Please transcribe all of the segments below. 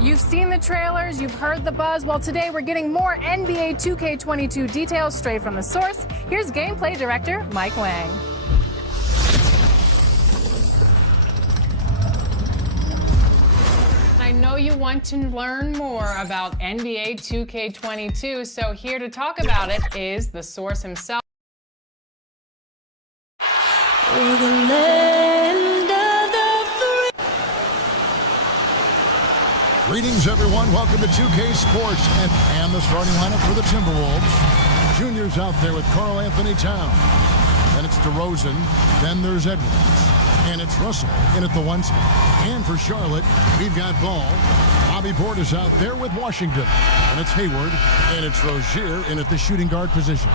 You've seen the trailers, you've heard the buzz. Well, today we're getting more NBA 2K22 details straight from the source. Here's gameplay director Mike Wang. I know you want to learn more about NBA 2K22, so here to talk about it is the source himself. Greetings, everyone. Welcome to 2K Sports and the starting lineup for the Timberwolves. Junior's out there with Karl Anthony Towns. Then it's Derozan. Then there's Edwards. And it's Russell in at the one spot. And for Charlotte, we've got Ball. Bobby Portis out there with Washington. And it's Hayward. And it's Rozier in at the shooting guard position.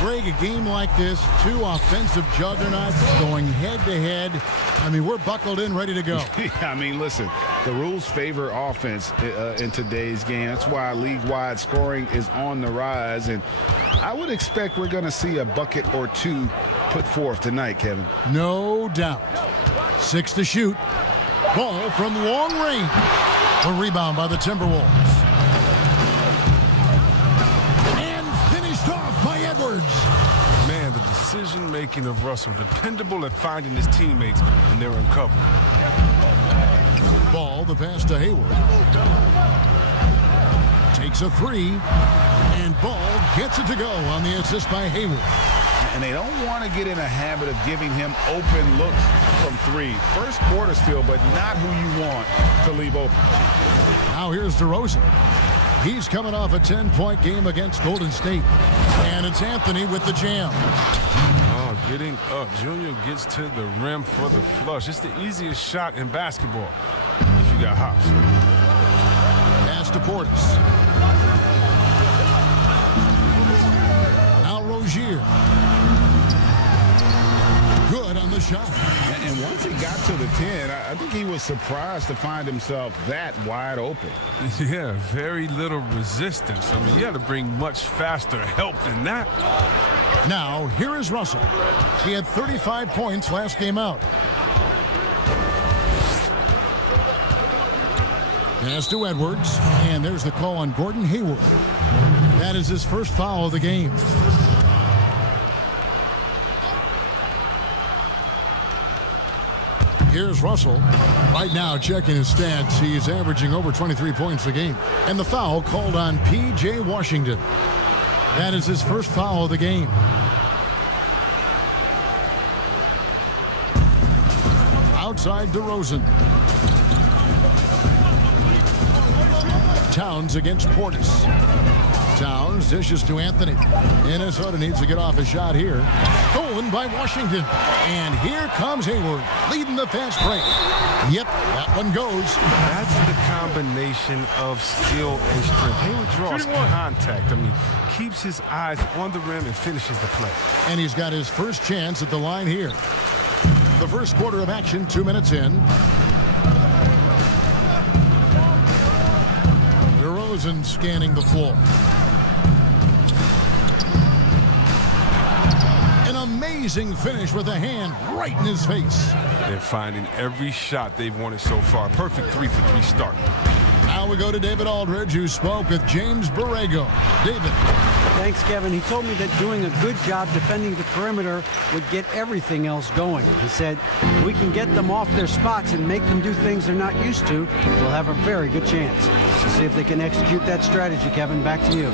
Greg, a game like this, two offensive juggernauts going head-to-head. I mean, we're buckled in, ready to go. I mean, listen, the rules favor offense in today's game. That's why league-wide scoring is on the rise. And I would expect we're going to see a bucket or two put forth tonight, Kevin. No doubt. 6 to shoot. Ball from long range. A rebound by the Timberwolves. Edwards. Man, the decision-making of Russell, dependable at finding his teammates when they're in cover. Ball, the pass to Hayward. Takes a three, and Ball gets it to go on the assist by Hayward. And they don't want to get in a habit of giving him open looks from three. First quarter still, but not who you want to leave open. Now here's Derozan. He's coming off a 10-point game against Golden State. And it's Anthony with the jam. Oh, getting up. Junior gets to the rim for the flush. It's the easiest shot in basketball if you got hops. Pass to Portis. Now Rozier. Good on the shot. And once he got to the 10, I think he was surprised to find himself that wide open. Yeah, very little resistance. I mean, you had to bring much faster help than that. Now, here is Russell. He had 35 points last game out. Pass to Edwards, and there's the call on Gordon Hayward. That is his first foul of the game. Here's Russell. Right now, checking his stats, he's averaging over 23 points a game. And the foul called on P.J. Washington. That is his first foul of the game. Outside Derozan. Towns against Portis. Towns dishes to Anthony. Minnesota needs to get off a shot here. Stolen by Washington. And here comes Hayward, leading the fast break. Yep, that one goes. That's the combination of skill and strength. Hayward draws contact. I mean, keeps his eyes on the rim and finishes the play. And he's got his first chance at the line here. The first quarter of action, 2 minutes in. Derozan scanning the floor. Amazing finish with a hand right in his face. They're finding every shot they've wanted so far. Perfect 3-for-3 start. Now we go to David Aldridge, who spoke with James Borrego. David. Thanks, Kevin. He told me that doing a good job defending the perimeter would get everything else going. He said, if we can get them off their spots and make them do things they're not used to, we'll have a very good chance. We'll see if they can execute that strategy, Kevin. Back to you.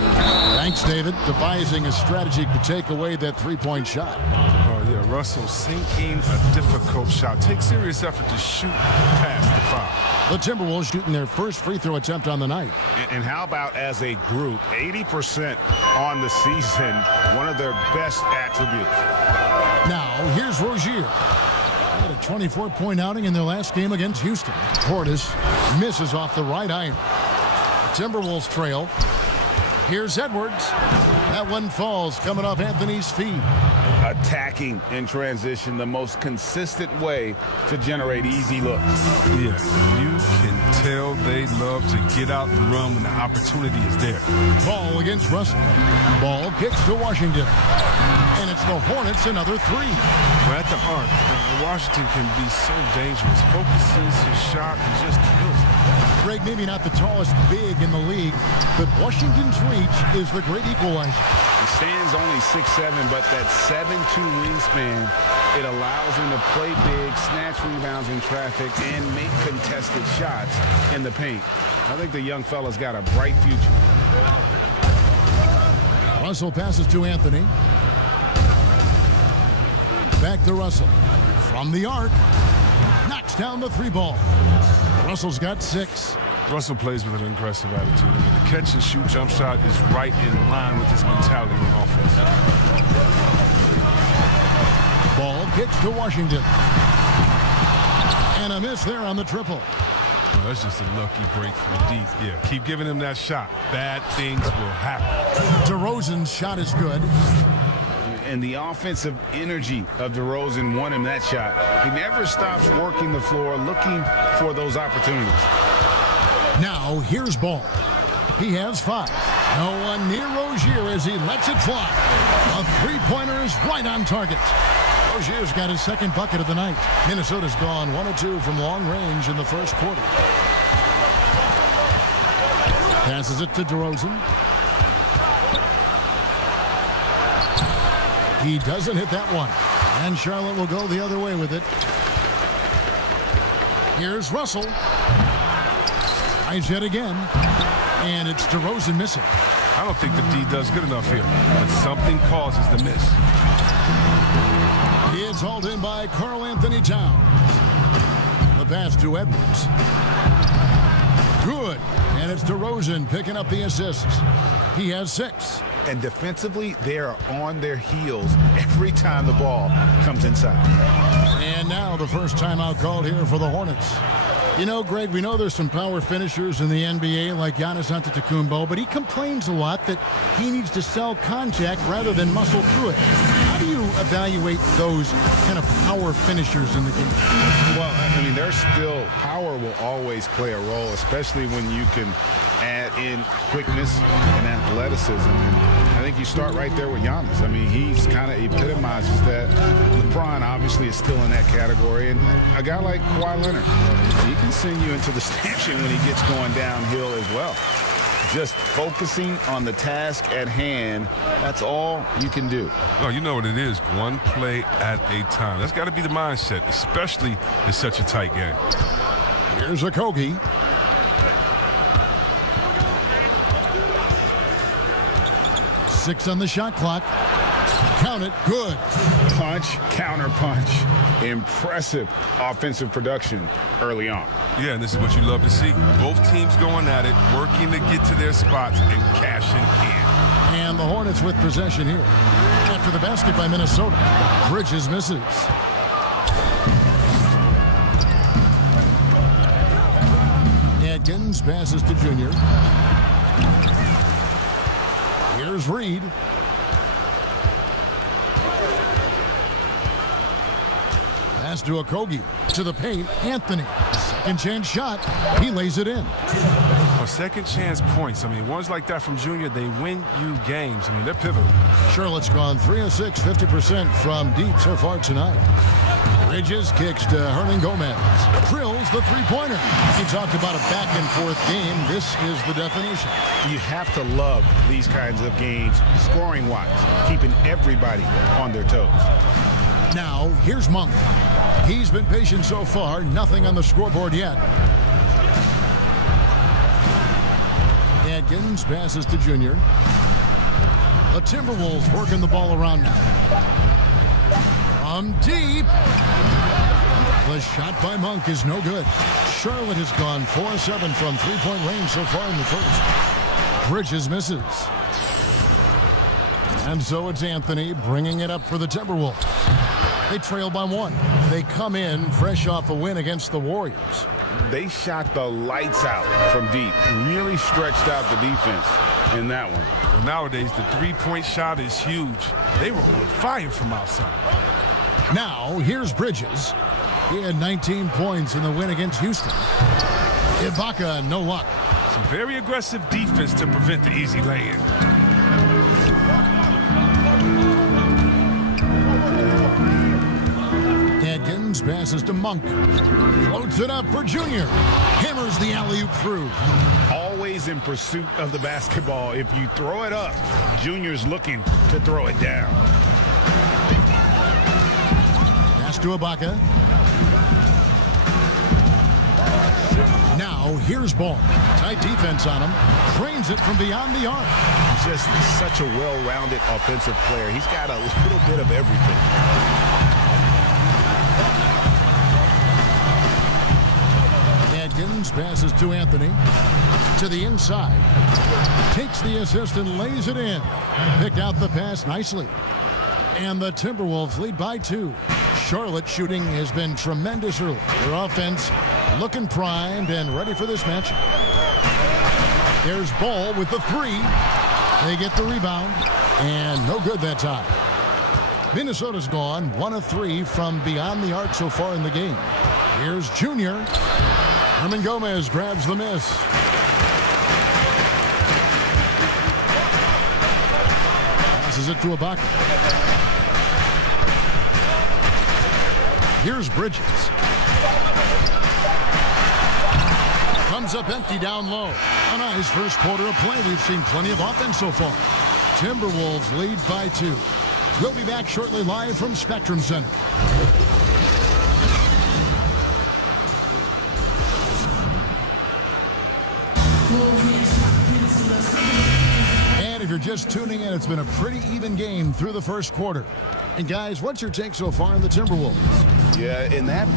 Thanks, David. Devising a strategy to take away that three-point shot. Oh, yeah, Russell sinking a difficult shot. Take serious effort to shoot past the foul. The Timberwolves shooting their first free throw attempt on the night. And how about as a group, 80% on the season, one of their best attributes. Now, here's Rozier. They had a 24-point outing in their last game against Houston. Portis misses off the right iron. The Timberwolves trail. Here's Edwards. That one falls coming off Anthony's feet. Attacking in transition, the most consistent way to generate easy looks. Yeah, you can tell they love to get out and run when the opportunity is there. Ball against Russell. Ball kicks to Washington. And it's the Hornets another 3. Well, at the arc, Washington can be so dangerous. Focuses his shot and just kills it. Greg, maybe not the tallest big in the league, but Washington's reach is the great equalizer. He stands only 6'7", but that 7'2" wingspan, it allows him to play big, snatch rebounds in traffic, and make contested shots in the paint. I think the young fella's got a bright future. Russell passes to Anthony. Back to Russell. From the arc. Knocks down the 3 ball. Russell's got 6. Russell plays with an aggressive attitude. The catch and shoot jump shot is right in line with his mentality on offense. Ball kicks to Washington. And a miss there on the triple. Well, that's just a lucky break from deep. Yeah, keep giving him that shot. Bad things will happen. Derozan's shot is good. And the offensive energy of Derozan won him that shot. He never stops working the floor, looking for those opportunities. Now, here's Ball. He has 5. No one near Rozier as he lets it fly. A 3-pointer is right on target. Rozier's got his 2nd bucket of the night. Minnesota's gone 1 of 2 from long range in the first quarter. Passes it to Derozan. He doesn't hit that one. And Charlotte will go the other way with it. Here's Russell. Eyes yet again. And it's Derozan missing. I don't think the D does good enough here, but something causes the miss. It's hauled in by Karl Anthony Towns. The pass to Edwards. Good. And it's Derozan picking up the assists. He has 6. And defensively, they are on their heels every time the ball comes inside. And now the first timeout called here for the Hornets. You know, Greg, we know there's some power finishers in the NBA like Giannis Antetokounmpo, but he complains a lot that he needs to sell contact rather than muscle through it. How do you evaluate those kind of power finishers in the game? Well, I mean, there's still power will always play a role, especially when you can add in quickness and athleticism. And I think you start right there with Giannis. I mean, he's kind of epitomizes that. LeBron obviously is still in that category. And a guy like Kawhi Leonard, he can send you into the stanchion when he gets going downhill as well. Just focusing on the task at hand, that's all you can do. Oh, you know what it is. One play at a time. That's got to be the mindset, especially in such a tight game. Here's Okogie. Six on the shot clock. Count it. Good. Punch, counter punch. Impressive offensive production early on. Yeah, and this is what you love to see. Both teams going at it, working to get to their spots and cashing in. And the Hornets with possession here. After the basket by Minnesota. Bridges misses. Adkins passes to Junior. Here's Reed. Pass to Okogie. To the paint. Anthony. Second chance shot. He lays it in. Well, second chance points. I mean, ones like that from Junior, they win you games. I mean, they're pivotal. Charlotte's gone 3 of 6, 50% from deep so far tonight. Bridges kicks to Hernan Gomez. Drills the three-pointer. He talked about a back-and-forth game. This is the definition. You have to love these kinds of games, scoring-wise, keeping everybody on their toes. Now, here's Monk. He's been patient so far. Nothing on the scoreboard yet. Adkins passes to Junior. The Timberwolves working the ball around now. From deep. The shot by Monk is no good. Charlotte has gone 4-7 from three-point range so far in the first. Bridges misses. And so it's Anthony bringing it up for the Timberwolves. They trail by 1. They come in fresh off a win against the Warriors. They shot the lights out from deep. Really stretched out the defense in that one. Well, nowadays, the three-point shot is huge. They were on fire from outside. Now, here's Bridges. He had 19 points in the win against Houston. Ibaka, no luck. Some very aggressive defense to prevent the easy lay-in. Atkins passes to Monk. Floats it up for Junior. Hammers the alley-oop through. Always in pursuit of the basketball. If you throw it up, Junior's looking to throw it down. Pass to Ibaka. Now here's Ball. Tight defense on him. Trains it from beyond the arc. Just such a well-rounded offensive player. He's got a little bit of everything. Atkins passes to Anthony. To the inside. Takes the assist and lays it in. Picked out the pass nicely. And the Timberwolves lead by 2. Charlotte shooting has been tremendous early. Their offense looking primed and ready for this match. There's Ball with the 3. They get the rebound. And no good that time. Minnesota's gone 1 of 3 from beyond the arc so far in the game. Here's Junior. Herman Gomez grabs the miss. Passes it to Ibaka. Here's Bridges. Comes up empty down low. A nice first quarter of play. We've seen plenty of offense so far. Timberwolves lead by 2. We'll be back shortly live from Spectrum Center. And if you're just tuning in, it's been a pretty even game through the first quarter. And guys, what's your take so far on the Timberwolves? Yeah, in that...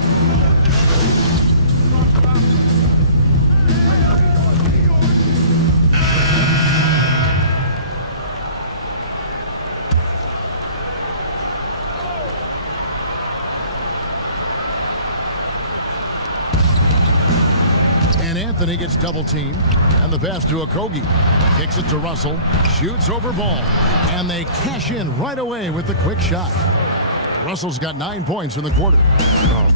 And Anthony gets double teamed. And the pass to Okogie. Kicks it to Russell. Shoots over Ball. And they cash in right away with the quick shot. Russell's got 9 points in the quarter. Oh.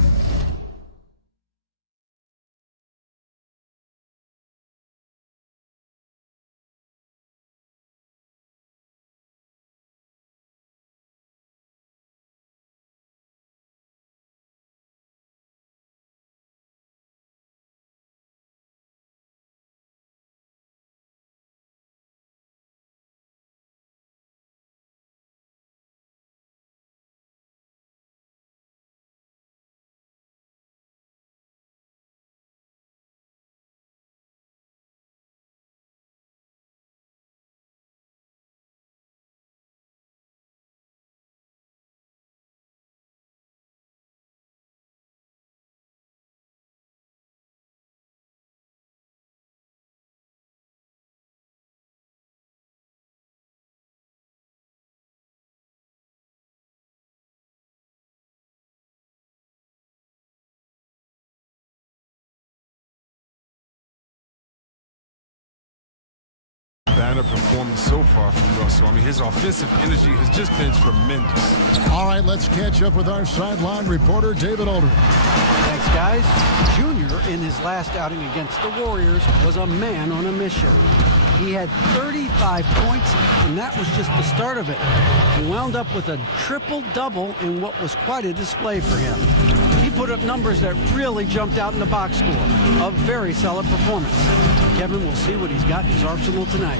Banner performance so far from Russell. I mean, his offensive energy has just been tremendous. All right, let's catch up with our sideline reporter, David Aldridge. Thanks, guys. Junior, in his last outing against the Warriors, was a man on a mission. He had 35 points, and that was just the start of it. He wound up with a triple-double in what was quite a display for him. He put up numbers that really jumped out in the box score. A very solid performance. Kevin will see what he's got in his arsenal tonight.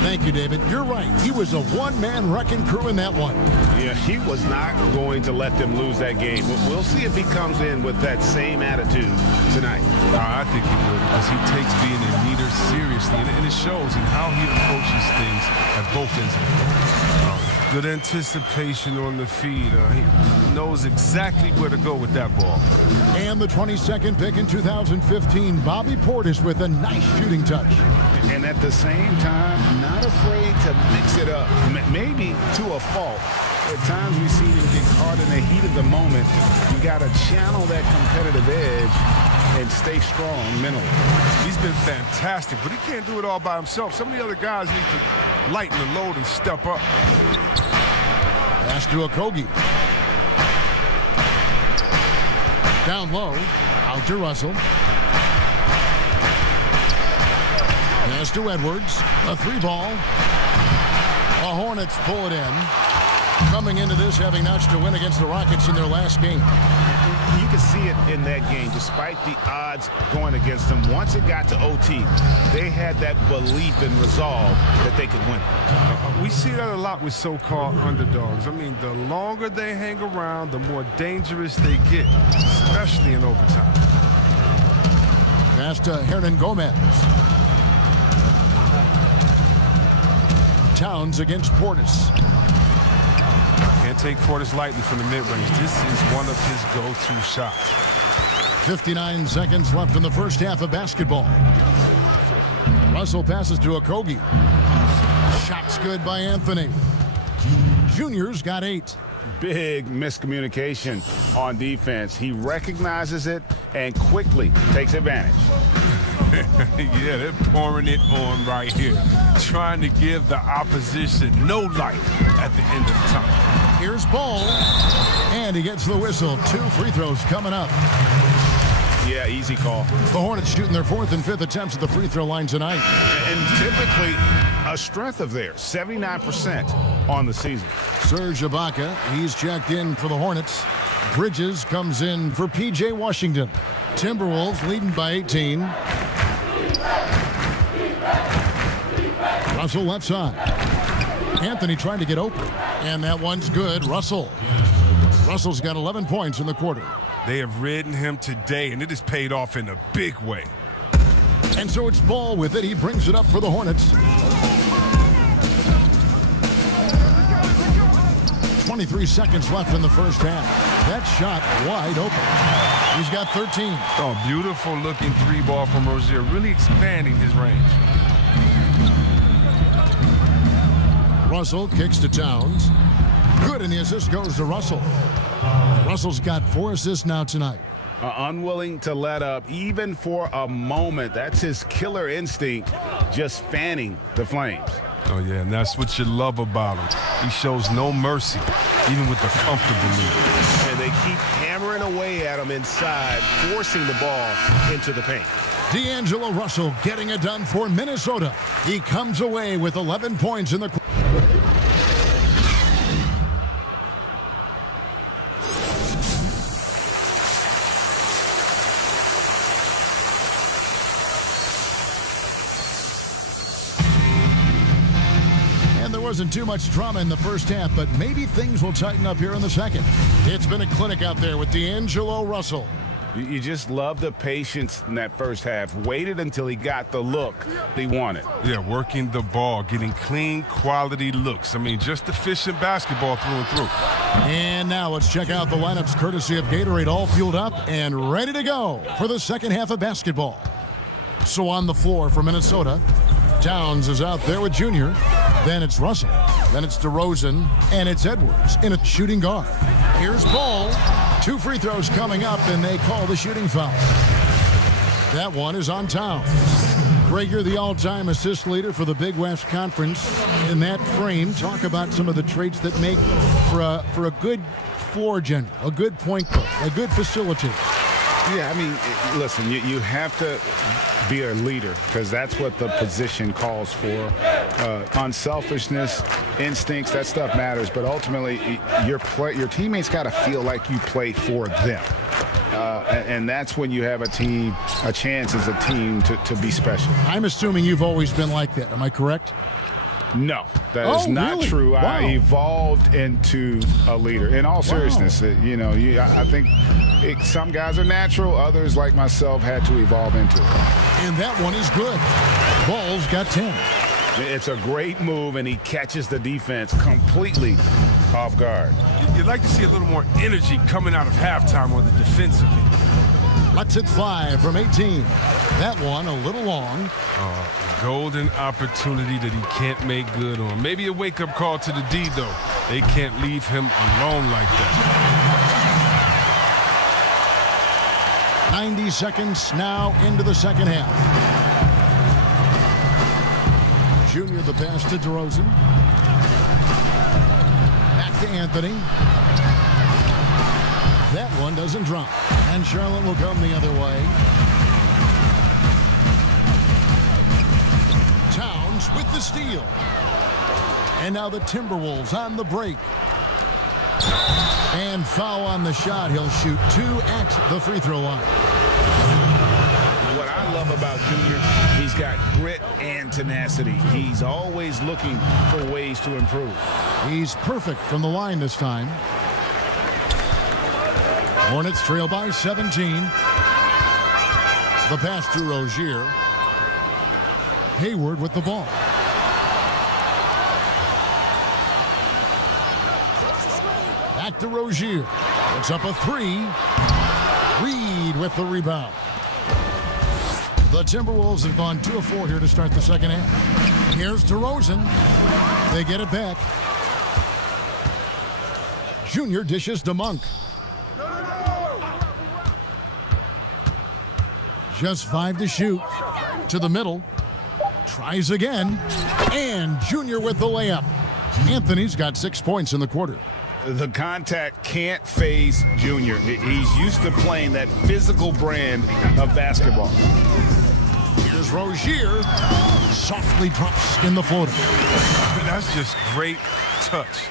Thank you, David. You're right. He was a one-man wrecking crew in that one. Yeah, he was not going to let them lose that game. We'll see if he comes in with that same attitude tonight. I think he will, because he takes being a leader seriously, and it shows in how he approaches things at both ends of the floor. Good anticipation on the feed. He knows exactly where to go with that ball. And the 22nd pick in 2015, Bobby Portis with a nice shooting touch. And at the same time, not afraid to mix it up. Maybe to a fault. At times we've seen him get caught in the heat of the moment. You got to channel that competitive edge and stay strong mentally. He's been fantastic, but he can't do it all by himself. Some of the other guys need to lighten the load and step up. Pass to Okogie. Down low, out to Russell. Pass to Edwards. A 3 ball. The Hornets pull it in. coming into this having notched a win against the Rockets in their last game. You can see it in that game, despite the odds going against them. Once it got to OT, they had that belief and resolve that they could win. We see that a lot with so-called underdogs. I mean, the longer they hang around, the more dangerous they get, especially in overtime. Pass to Hernan Gomez. Towns against Portis. Can't take Portis lightly from the mid-range. This is one of his go-to shots. 59 seconds left in the first half of basketball. Russell passes to Okogie. Shots good by Anthony. Junior's got 8. Big miscommunication on defense. He recognizes it and quickly takes advantage. Yeah, they're pouring it on right here, trying to give the opposition no light at the end of the tunnel. Here's Ball, and he gets the whistle. 2 free throws coming up. Yeah, easy call. The Hornets shooting their 4th and 5th attempts at the free throw line tonight. And typically a strength of theirs, 79% on the season. Serge Ibaka, he's checked in for the Hornets. Bridges comes in for P.J. Washington. Timberwolves leading by 18. Russell left side. Anthony trying to get open, and that one's good. Russell's got 11 points in the quarter. They have ridden him today, and it has paid off in a big way. And so it's Ball with it. He brings it up for the Hornets. 23 seconds left in the first half. That shot wide open. He's got 13. Oh, beautiful looking 3-ball from Rozier, really expanding his range. Russell kicks to Towns. Good, and the assist goes to Russell. Russell's got 4 assists now tonight. Unwilling to let up even for a moment. That's his killer instinct, just fanning the flames. Oh, yeah, and that's what you love about him. He shows no mercy, even with the comfortable lead. And they keep hammering away at him inside, forcing the ball into the paint. D'Angelo Russell getting it done for Minnesota. He comes away with 11 points in the quarter. Wasn't too much drama in the first half, but maybe things will tighten up here in the second. It's been a clinic out there with D'Angelo Russell. You just love the patience in that first half. Waited until he got the look he wanted. Yeah, working the ball, getting clean, quality looks. I mean, just efficient basketball through and through. And now let's check out the lineups courtesy of Gatorade, all fueled up and ready to go for the second half of basketball. So on the floor for Minnesota, Towns is out there with Junior. Then it's Russell. Then it's Derozan. And it's Edwards in a shooting guard. Here's Ball. 2 free throws coming up, and they call the shooting foul. That one is on Towns. Greg, you're the all-time assist leader for the Big West Conference. In that frame, talk about some of the traits that make for a good floor general, a good point guard, a good facilitator. Yeah, I mean, listen, you have to be a leader because that's what the position calls for. Unselfishness, instincts, that stuff matters. But ultimately, your teammates got to feel like you play for them. And that's when you have a chance as a team to be special. I'm assuming you've always been like that. Am I correct? No, that is not really? true. Wow. I evolved into a leader. In all seriousness, I think some guys are natural. Others, like myself, had to evolve into it. And that one is good. Ball's got 10. It's a great move, and he catches the defense completely off guard. You'd like to see a little more energy coming out of halftime on the defensive end. Lets it fly from 18. That one a little long. Golden opportunity that he can't make good on. Maybe a wake-up call to the D, though. They can't leave him alone like that. 90 seconds now into the second half. Junior the pass to Derozan. Back to Anthony. That one doesn't drop. And Charlotte will come the other way. Towns with the steal. And now the Timberwolves on the break. And foul on the shot. He'll shoot 2 at the free throw line. What I love about Junior, he's got grit and tenacity. He's always looking for ways to improve. He's perfect from the line this time. Hornets trail by 17. The pass to Rozier. Hayward with the ball. Back to Rozier. It's up a 3. Reed with the rebound. The Timberwolves have gone 2 of 4 here to start the second half. Here's Derozan. They get it back. Junior dishes to Monk. Just 5 to shoot. To the middle. Tries again. And Junior with the layup. Anthony's got 6 points in the quarter. The contact can't phase Junior. He's used to playing that physical brand of basketball. Here's Rozier. Softly drops in the floater. That's just great touch.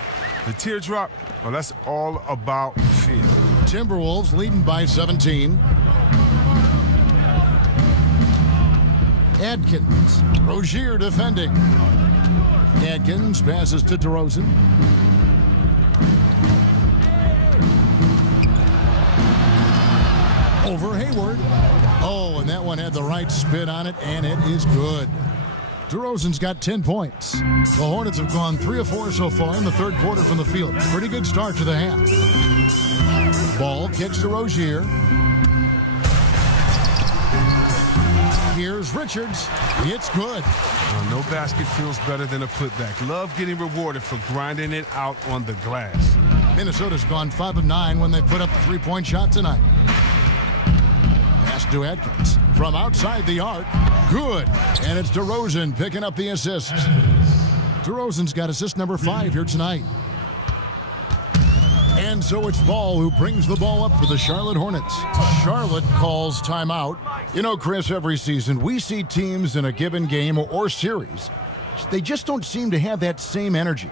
The teardrop, well, that's all about feel. Timberwolves leading by 17. Adkins. Rozier defending. Adkins passes to Derozan. Over Hayward. Oh, and that one had the right spin on it, and it is good. Derozan's got 10 points. The Hornets have gone 3 of 4 so far in the third quarter from the field. Pretty good start to the half. Ball kicks to Rozier. Here's Richards. It's good. Well, no basket feels better than a putback. Love getting rewarded for grinding it out on the glass. Minnesota's gone 5 of 9 when they put up a 3-point shot tonight. Pass to Adkins. From outside the arc. Good. And it's Derozan picking up the assist. Derozan's got assist number 5 here tonight. And so it's Ball who brings the ball up for the Charlotte Hornets. Charlotte calls timeout. You know, Chris, every season we see teams in a given game or series. They just don't seem to have that same energy.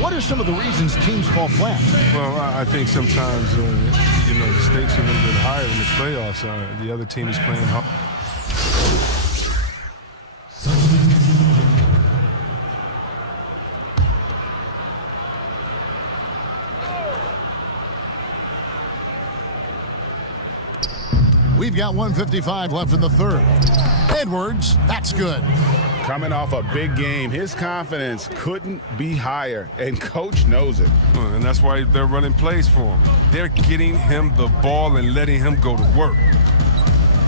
What are some of the reasons teams fall flat? Well, I think sometimes, the stakes are a little bit higher in the playoffs. The other team is playing hard. We've got 1:55 left in the third. Edwards, that's good. Coming off a big game, his confidence couldn't be higher, and coach knows it. And that's why they're running plays for him. They're getting him the ball and letting him go to work.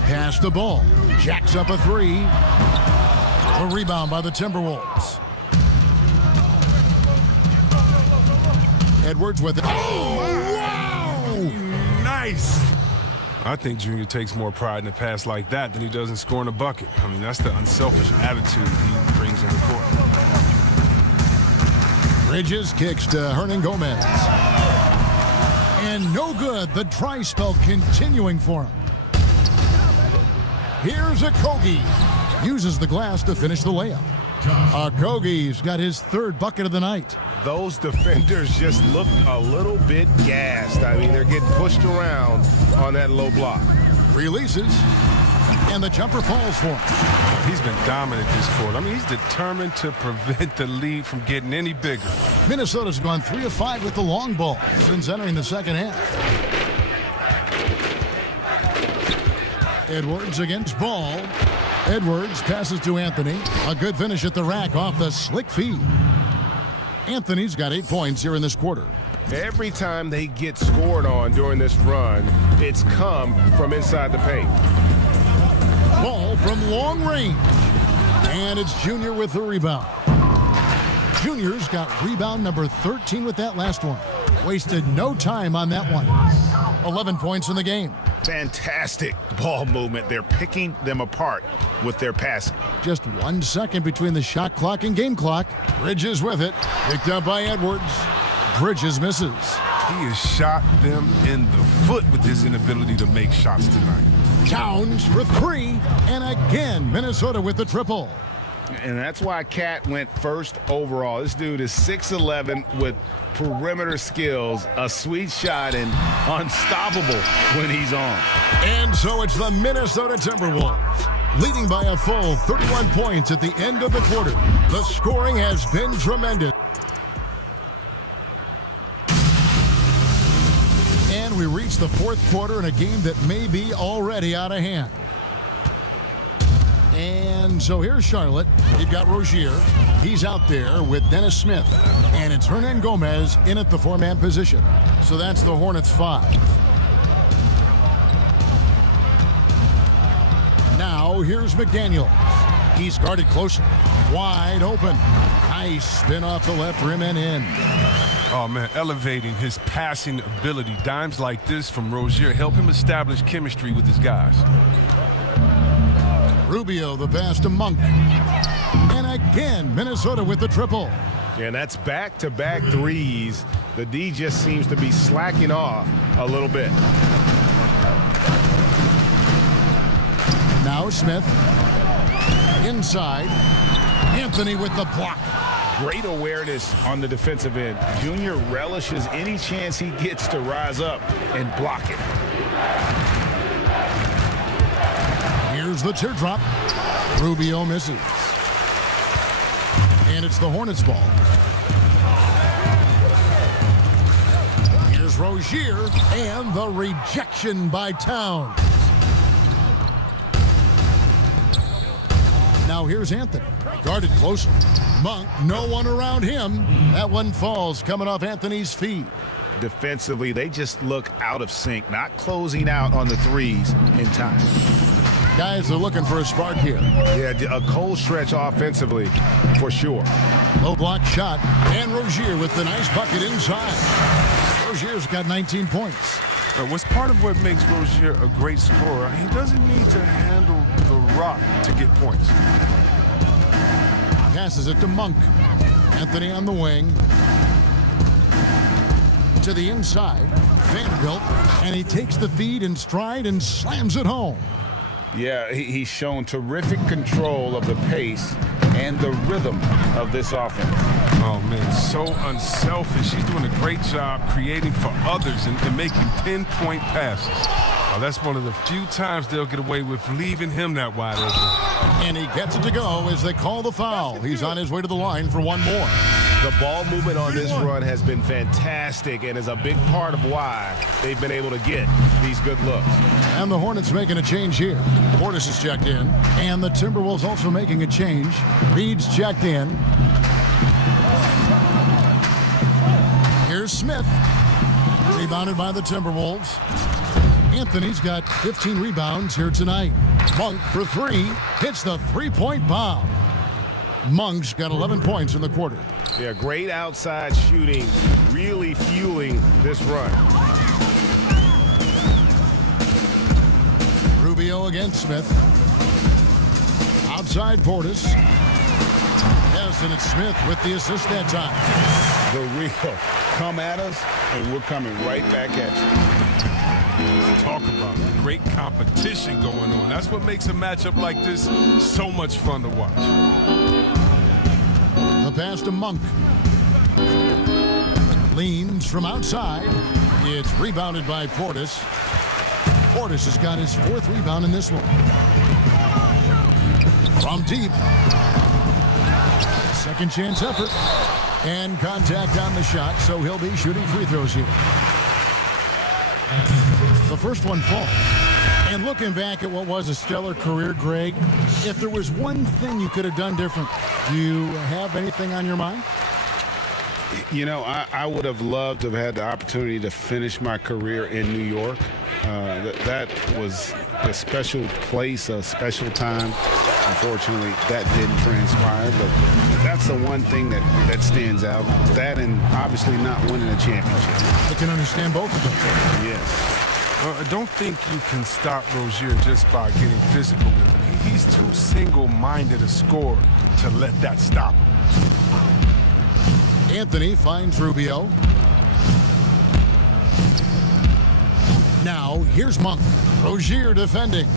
Pass the ball. Jacks up a 3. A rebound by the Timberwolves. Edwards with it. Oh, wow! Nice! I think Junior takes more pride in a pass like that than he does in scoring a bucket. I mean, that's the unselfish attitude he brings on the court. Bridges kicks to Hernan Gomez. And no good. The dry spell continuing for him. Here's Okogie. Uses the glass to finish the layup. Okogie's got his 3rd bucket of the night. Those defenders just look a little bit gassed. I mean, they're getting pushed around on that low block. Releases. And the jumper falls for him. He's been dominant this quarter. I mean, he's determined to prevent the lead from getting any bigger. Minnesota's gone 3 of 5 with the long ball since entering the second half. Edwards against Ball. Edwards passes to Anthony. A good finish at the rack off the slick feed. Anthony's got 8 points here in this quarter. Every time they get scored on during this run, it's come from inside the paint. Ball from long range. And it's Junior with the rebound. Junior's got rebound number 13 with that last one. Wasted no time on that one. 11 points in the game. Fantastic ball movement. They're picking them apart with their passing. Just 1 second between the shot clock and game clock. Bridges with it. Picked up by Edwards. Bridges misses. He has shot them in the foot with his inability to make shots tonight. Towns for 3. And again, Minnesota with the triple. And that's why Cat went first overall. This dude is 6'11" with perimeter skills, a sweet shot, and unstoppable when he's on. And so it's the Minnesota Timberwolves, leading by a full 31 points at the end of the quarter. The scoring has been tremendous. And we reach the fourth quarter in a game that may be already out of hand. And so here's Charlotte. You've got Rozier. He's out there with Dennis Smith. And it's Hernan Gomez in at the four-man position. So that's the Hornets 5. Now here's McDaniel. He's guarded closely. Wide open. Nice spin off the left rim and in. Oh, man, elevating his passing ability. Dimes like this from Rozier help him establish chemistry with his guys. Rubio, the pass to Monk. And again, Minnesota with the triple. Yeah, and that's back-to-back threes. The D just seems to be slacking off a little bit. Now Smith. Inside. Anthony with the block. Great awareness on the defensive end. Junior relishes any chance he gets to rise up and block it. Here's the teardrop. Rubio misses. And it's the Hornets ball. Here's Rozier and the rejection by Towns. Now here's Anthony. Guarded closely. Monk, no one around him. That one falls coming off Anthony's feet. Defensively, they just look out of sync, not closing out on the threes in time. Guys are looking for a spark here. Yeah, a cold stretch offensively for sure. Low block shot, and Rozier with the nice bucket inside. Rozier's got 19 points. What's part of what makes Rozier a great scorer, he doesn't need to handle the rock to get points. Passes it to Monk. Anthony on the wing. To the inside. Vanderbilt, and he takes the feed in stride and slams it home. Yeah, he's shown terrific control of the pace and the rhythm of this offense. Oh, man, so unselfish. He's doing a great job creating for others and making pinpoint passes. Oh, that's one of the few times they'll get away with leaving him that wide open. And he gets it to go as they call the foul. He's on his way to the line for one more. The ball movement on this run has been fantastic and is a big part of why they've been able to get these good looks. And the Hornets making a change here. Portis is checked in. And the Timberwolves also making a change. Reed's checked in. Here's Smith. Rebounded by the Timberwolves. Anthony's got 15 rebounds here tonight. Monk for three. Hits the three-point bomb. Monk's got 11 points in the quarter. Yeah, great outside shooting, really fueling this run. Rubio against Smith. Outside Portis. Yes, and it's Smith with the assist that time. The real come at us, and we're coming right back at you. Talk about great competition going on. That's what makes a matchup like this so much fun to watch. The pass to Monk. Leans from outside. It's rebounded by Portis. Portis has got his fourth rebound in this one. From deep. Second chance effort. And contact on the shot, so he'll be shooting free throws here. The first one falls. And looking back at what was a stellar career, Greg, if there was one thing you could have done different, do you have anything on your mind? You know, I would have loved to have had the opportunity to finish my career in New York. That was a special place, a special time. Unfortunately, that didn't transpire, but that's the one thing that stands out. That and obviously not winning a championship. I can understand both of them. Yes. I don't think you can stop Rozier just by getting physical with him. He's too single-minded a scorer to let that stop him. Anthony finds Rubio. Now, here's Monk. Rozier defending.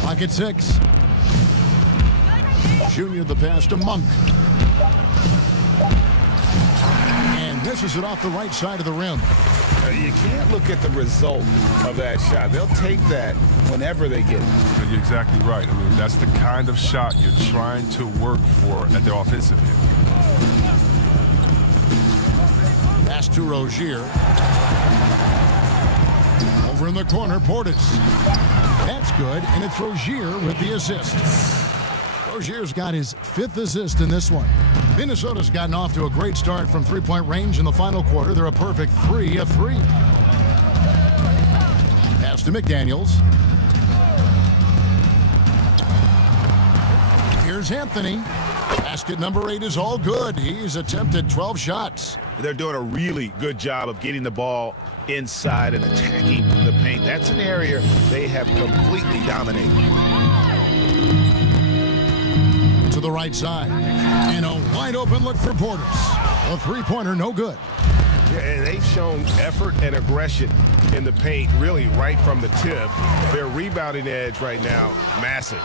Clock at 6. Junior the pass to Monk. And misses it off the right side of the rim. You can't look at the result of that shot. They'll take that whenever they get it. You're exactly right. I mean, that's the kind of shot you're trying to work for at the offensive end. Pass to Rozier. Over in the corner, Portis. That's good, and it's Rozier with the assist. Rozier's got his 5th assist in this one. Minnesota's gotten off to a great start from three-point range in the final quarter. They're a perfect 3 of 3. Pass to McDaniels. Here's Anthony. Basket number 8 is all good. He's attempted 12 shots. They're doing a really good job of getting the ball inside and attacking the paint. That's an area they have completely dominated. To the right side. And a wide open look for Portis. A three-pointer, no good. Yeah, and they've shown effort and aggression in the paint really right from the tip. Their rebounding edge right now, massive.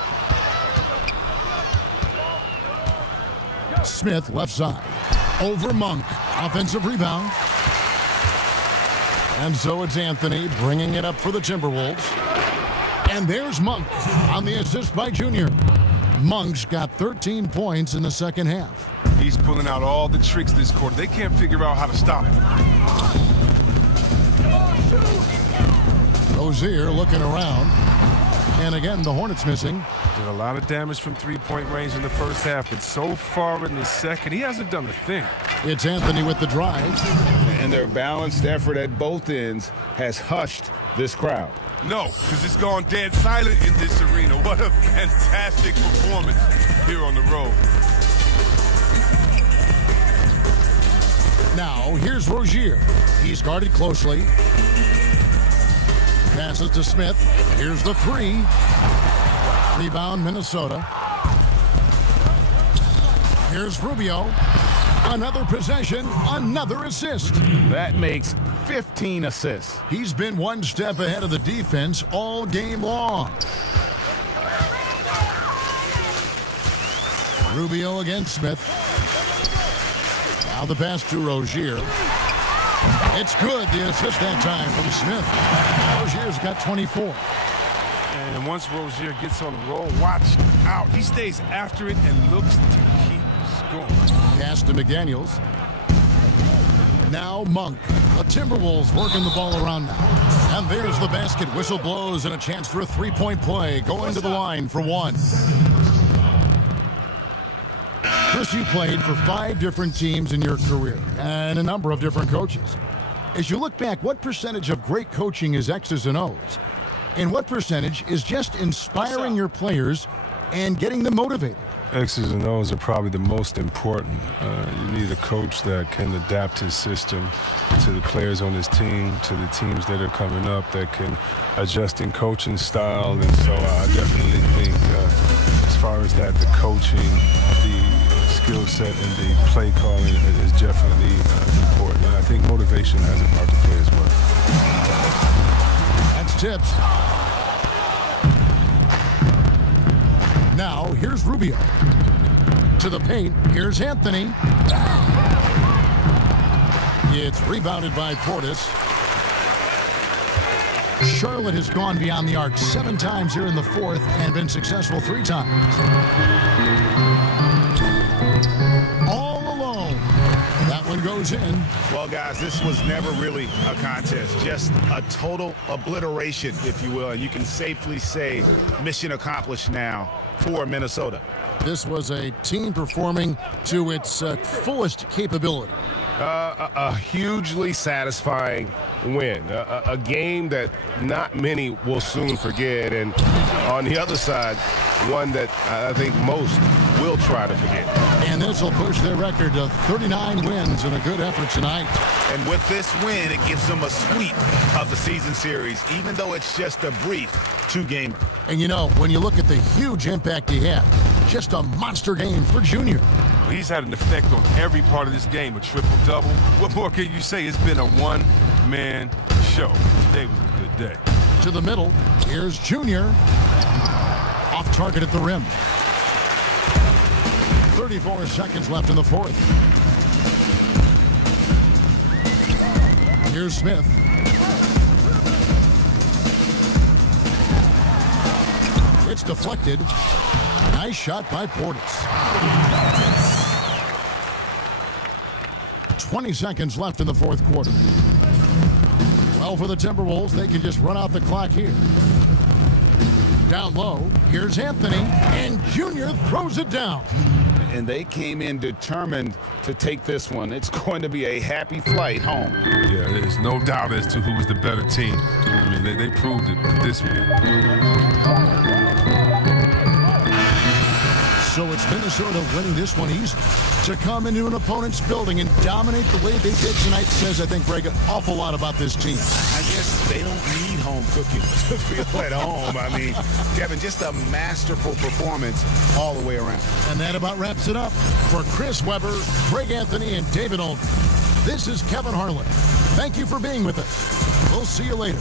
Smith left side. Over Monk. Offensive rebound. And so it's Anthony bringing it up for the Timberwolves. And there's Monk on the assist by Junior. Monk's got 13 points in the second half. He's pulling out all the tricks this quarter. They can't figure out how to stop him. Rozier looking around. And again, the Hornets missing. Did a lot of damage from three-point range in the first half, but so far in the second, he hasn't done a thing. It's Anthony with the drive. And their balanced effort at both ends has hushed this crowd. No, because it's gone dead silent in this arena. What a fantastic performance here on the road. Now, here's Rozier. He's guarded closely. Passes to Smith. Here's the 3. Rebound, Minnesota. Here's Rubio. Another possession, another assist. That makes 15 assists. He's been one step ahead of the defense all game long. Rubio against Smith. Now the pass to Rozier. It's good, the assist that time from Smith. Rozier's got 24. And once Rozier gets on the roll, watch out. He stays after it and looks to keep scoring. Pass to McDaniels. Now Monk. The Timberwolves working the ball around now. And there's the basket. Whistle blows and a chance for a three-point play. Going to the line for 1. Chris, you played for 5 different teams in your career and a number of different coaches. As you look back, what percentage of great coaching is X's and O's? And what percentage is just inspiring your players and getting them motivated? X's and O's are probably the most important. You need a coach that can adapt his system to the players on his team, to the teams that are coming up, that can adjust in coaching style. And so I definitely think as far as that, the coaching, the skill set, and the play calling is definitely important. And I think motivation has a part to play as well. That's tipped. Now, here's Rubio. To the paint, here's Anthony. It's rebounded by Portis. Charlotte has gone beyond the arc 7 times here in the fourth and been successful 3 times. All alone. That one goes in. Well, guys, this was never really a contest, just a total obliteration, if you will. And you can safely say mission accomplished now for Minnesota. This was a team performing to its fullest capability. A hugely satisfying win, a game that not many will soon forget, and on the other side, one that I think most will try to forget. And this will push their record to 39 wins in a good effort tonight. And with this win, it gives them a sweep of the season series, even though it's just a brief 2-gamer. And you know, when you look at the huge impact he had, just a monster game for Junior. He's had an effect on every part of this game, a triple-double. What more can you say? It's been a one-man show. Today was a good day. To the middle, here's Junior. Off target at the rim. 34 seconds left in the fourth. Here's Smith. It's deflected. Nice shot by Portis. 20 seconds left in the fourth quarter. Well, for the Timberwolves, they can just run out the clock here. Down low, here's Anthony, and Junior throws it down. And they came in determined to take this one. It's going to be a happy flight home. Yeah, there's no doubt as to who's the better team. I mean, they proved it this week. So it's Minnesota winning this one easy. To come into an opponent's building and dominate the way they did tonight says, I think, Greg, an awful lot about this team. I guess they don't need home cooking to feel at home. I mean, Kevin, just a masterful performance all the way around. And that about wraps it up. For Chris Webber, Greg Anthony, and David Olden, this is Kevin Harlan. Thank you for being with us. We'll see you later.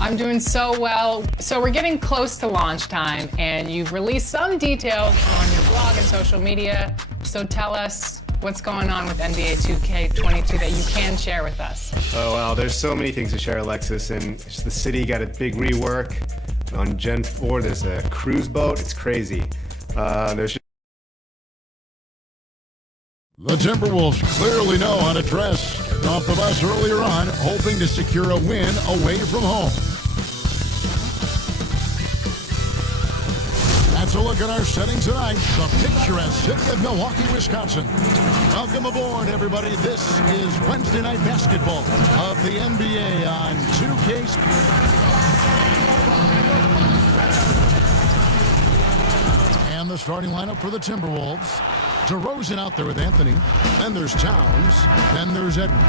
I'm doing so well. So we're getting close to launch time, and you've released some details on your blog and social media. So tell us what's going on with NBA 2K22 that you can share with us. Oh, well, there's so many things to share, Alexis, and the city got a big rework. On Gen 4, there's a cruise boat. It's crazy. There's The Timberwolves clearly know how to dress. Off the bus earlier on, hoping to secure a win away from home. That's a look at our setting tonight. The picturesque city of Milwaukee, Wisconsin. Welcome aboard, everybody. This is Wednesday Night Basketball of the NBA on 2K Sports. And the starting lineup for the Timberwolves. Derozan out there with Anthony. Then there's Towns. Then there's Edwards.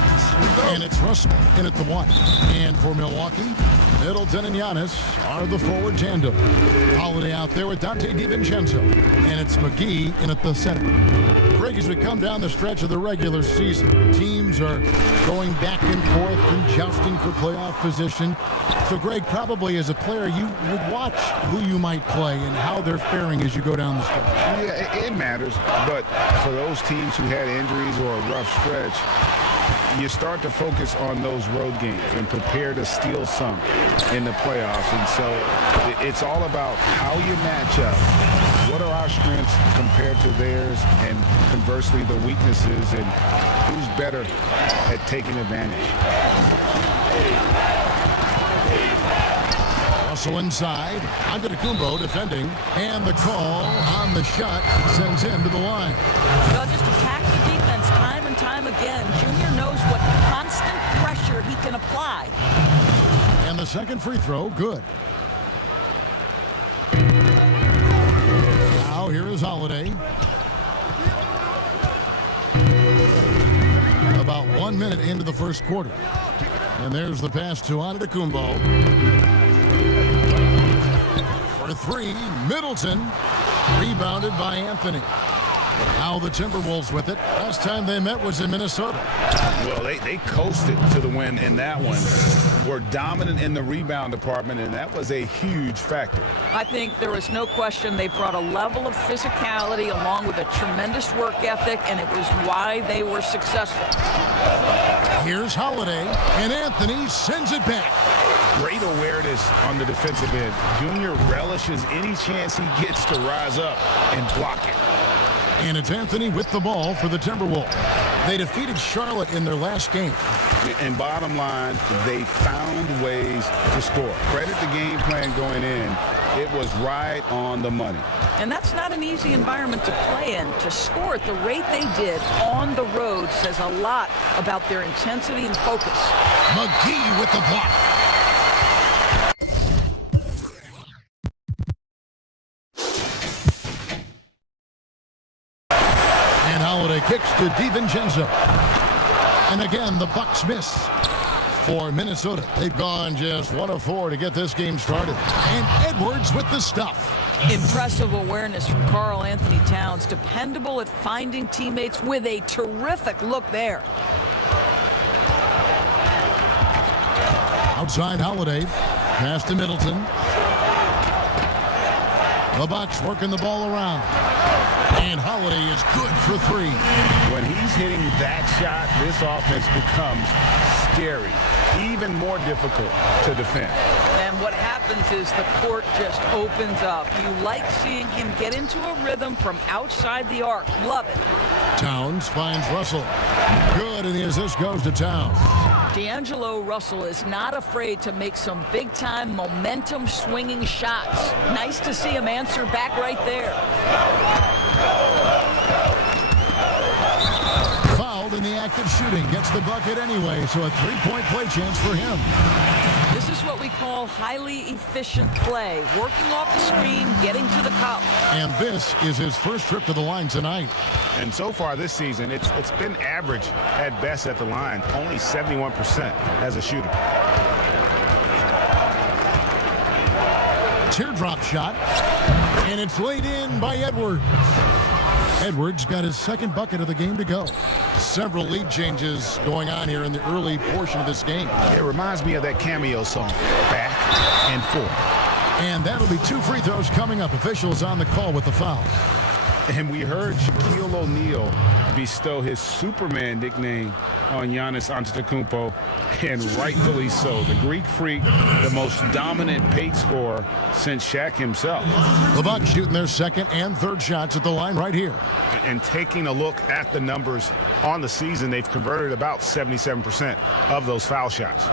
And it's Russell in at the one. And for Milwaukee, Middleton and Giannis are the forward tandem. Holiday out there with Dante DiVincenzo. And it's McGee in at the center. Greg, as we come down the stretch of the regular season, teams are going back and forth and jousting for playoff position. So, Greg, probably as a player, you would watch who you might play and how they're faring as you go down the stretch. Yeah, it matters. But for those teams who had injuries or a rough stretch, you start to focus on those road games and prepare to steal some in the playoffs. And so it's all about how you match up. What are our strengths compared to theirs, and conversely the weaknesses, and who's better at taking advantage. Russell inside, Antetokounmpo defending, and the call on the shot sends him to the line. They'll just attack the defense time and time again. Junior knows what constant pressure he can apply. And the second free throw, good. Now here is Holiday. About 1 minute into the first quarter. And there's the pass to Antetokounmpo. For three, Middleton, rebounded by Anthony. Now the Timberwolves with it. Last time they met was in Minnesota. Well, they coasted to the win in that one. Were dominant in the rebound department, and that was a huge factor. I think there was no question they brought a level of physicality along with a tremendous work ethic, and it was why they were successful. Here's Holiday, and Anthony sends it back. Great awareness on the defensive end. Junior relishes any chance he gets to rise up and block it. And it's Anthony with the ball for the Timberwolves. They defeated Charlotte in their last game. And bottom line, they found ways to score. Credit the game plan going in. It was right on the money. And that's not an easy environment to play in. To score at the rate they did on the road says a lot about their intensity and focus. McGee with the block. And Holiday kicks to DiVincenzo. And again, the Bucks miss. For Minnesota, they've gone just 1 of 4 to get this game started. And Edwards with the stuff. Impressive awareness from Karl Anthony Towns. Dependable at finding teammates with a terrific look there. Outside Holiday. Pass to Middleton. The Bucks working the ball around. And Holiday is good for 3. When he's hitting that shot, this offense becomes scary, even more difficult to defend. And what happens is the court just opens up. You like seeing him get into a rhythm from outside the arc. Love it. Towns finds Russell. Good, and the assist goes to Towns. D'Angelo Russell is not afraid to make some big-time momentum-swinging shots. Nice to see him answer back right there. Fouled in the act of shooting. Gets the bucket anyway, so a 3-point play chance for him. This is what we call highly efficient play. Working off the screen, getting to the cup. And this is his first trip to the line tonight. And so far this season, it's been average at best at the line. Only 71% as a shooter. Teardrop shot. And it's laid in by Edwards. Edwards got his second bucket of the game to go. Several lead changes going on here in the early portion of this game. It reminds me of that cameo song, Back and Forth. And that'll be 2 free throws coming up. Officials on the call with the foul. And we heard Shaquille O'Neal bestow his Superman nickname on Giannis Antetokounmpo, and rightfully so. The Greek Freak, the most dominant paint scorer since Shaq himself. The Bucks shooting their second and third shots at the line right here. And taking a look at the numbers on the season, they've converted about 77% of those foul shots.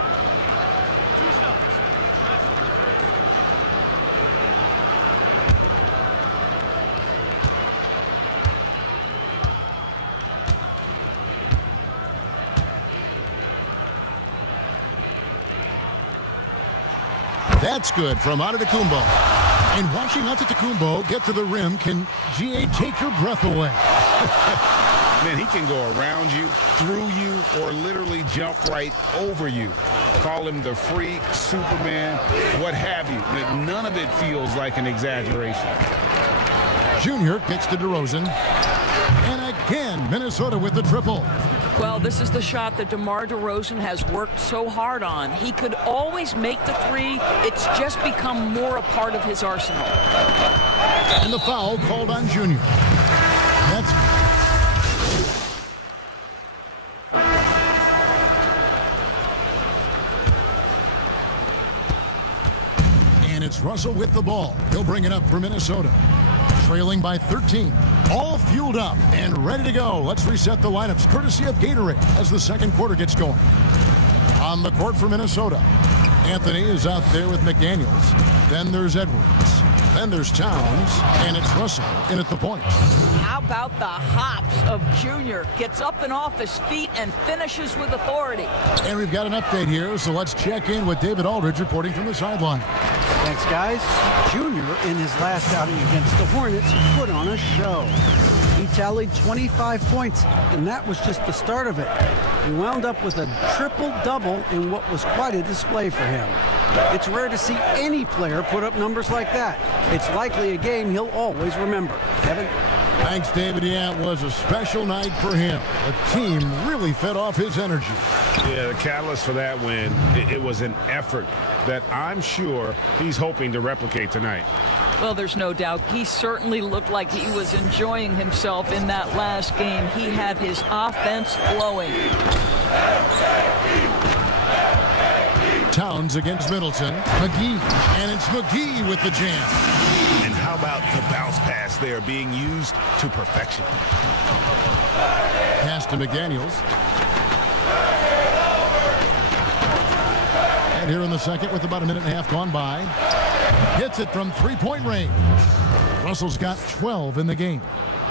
That's good from Antetokounmpo. And watching Antetokounmpo get to the rim can, G.A., take your breath away. Man, he can go around you, through you, or literally jump right over you. Call him the Freak, Superman, what have you. None of it feels like an exaggeration. Junior kicks to Derozan. And again, Minnesota with the triple. Well, this is the shot that DeMar DeRozan has worked so hard on. He could always make the 3. It's just become more a part of his arsenal. And the foul called on Junior. And it's Russell with the ball. He'll bring it up for Minnesota. Trailing by 13. All fueled up and ready to go. Let's reset the lineups courtesy of Gatorade as the second quarter gets going. On the court for Minnesota, Anthony is out there with McDaniels. Then there's Edwards. Then there's Towns. And it's Russell in at the point. How about the hops of Junior? Gets up and off his feet and finishes with authority. And we've got an update here, so let's check in with David Aldridge reporting from the sideline. Thanks, guys. Junior, in his last outing against the Hornets, put on a show. He tallied 25 points, and that was just the start of it. He wound up with a triple-double in what was quite a display for him. It's rare to see any player put up numbers like that. It's likely a game he'll always remember. Kevin? Thanks, David. Yeah, it was a special night for him. The team really fed off his energy. Yeah, the catalyst for that win, it was an effort that I'm sure he's hoping to replicate tonight. Well, there's no doubt. He certainly looked like he was enjoying himself in that last game. He had his offense flowing. Towns against Middleton. McGee. And it's McGee with the jam. And how about the bounce pass there being used to perfection? Pass to McDaniels. And here in the second with about a minute and a half gone by. Hits it from three-point range. Russell's got 12 in the game.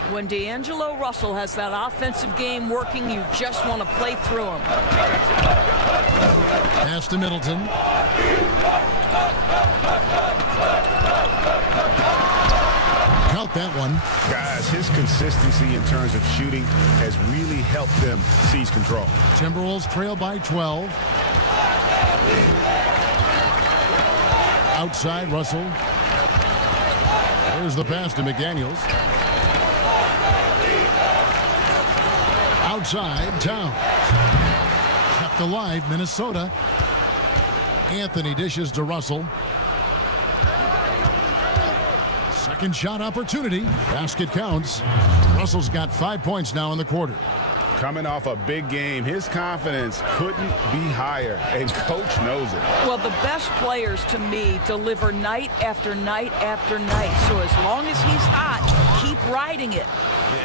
When D'Angelo Russell has that offensive game working, you just want to play through him. Pass to Middleton. Count that one. Guys, his consistency in terms of shooting has really helped them seize control. Timberwolves trail by 12. Outside, Russell. There's the pass to McDaniels. Outside, Towns. Kept alive, Minnesota. Anthony dishes to Russell. Second shot opportunity. Basket counts. Russell's got 5 points now in the quarter. Coming off a big game, his confidence couldn't be higher, and coach knows it. Well, the best players, to me, deliver night after night after night. So as long as he's hot, keep riding it.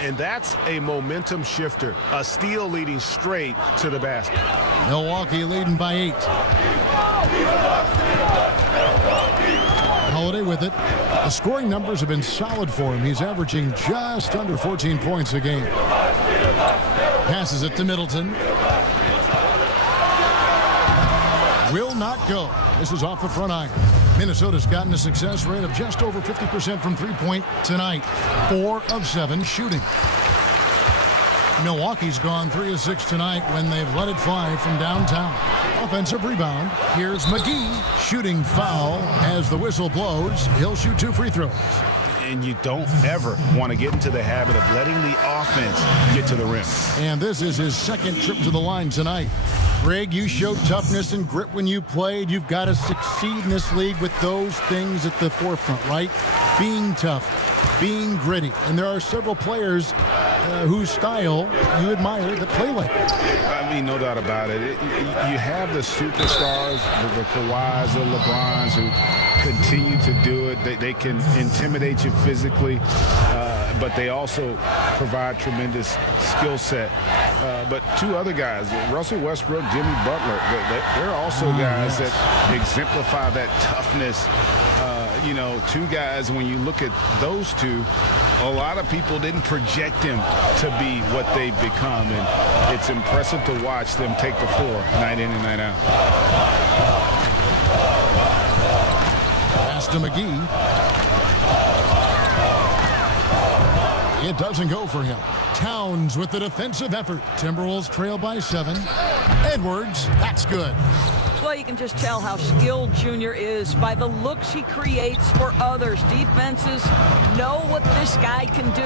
And that's a momentum shifter, a steal leading straight to the basket. Milwaukee leading by 8. Holiday with it. The scoring numbers have been solid for him. He's averaging just under 14 points a game. Passes it to Middleton. Will not go. This is off the front iron. Minnesota's gotten a success rate of just over 50% from three-point tonight. 4 of 7 shooting. Milwaukee's gone 3 of 6 tonight when they've let it fly from downtown. Offensive rebound. Here's McGee shooting foul as the whistle blows. He'll shoot 2 free throws. And you don't ever want to get into the habit of letting the offense get to the rim. And this is his second trip to the line tonight. Greg, you showed toughness and grit when you played. You've got to succeed in this league with those things at the forefront, right? Being tough, being gritty. And there are several players whose style you admire that play like it. I mean, no doubt about it. You have the superstars, the Kawhis, the LeBrons, who continue to do it. They can intimidate you physically, but they also provide tremendous skill set. But 2 other guys, Russell Westbrook, Jimmy Butler, they're also guys that exemplify that toughness. 2 guys, when you look at those 2, a lot of people didn't project them to be what they've become, and it's impressive to watch them take the floor night in and night out. Pass to McGee. It doesn't go for him. Towns with the defensive effort. Timberwolves trail by 7. Edwards, that's good. Well, you can just tell how skilled Junior is by the looks he creates for others. Defenses know what this guy can do.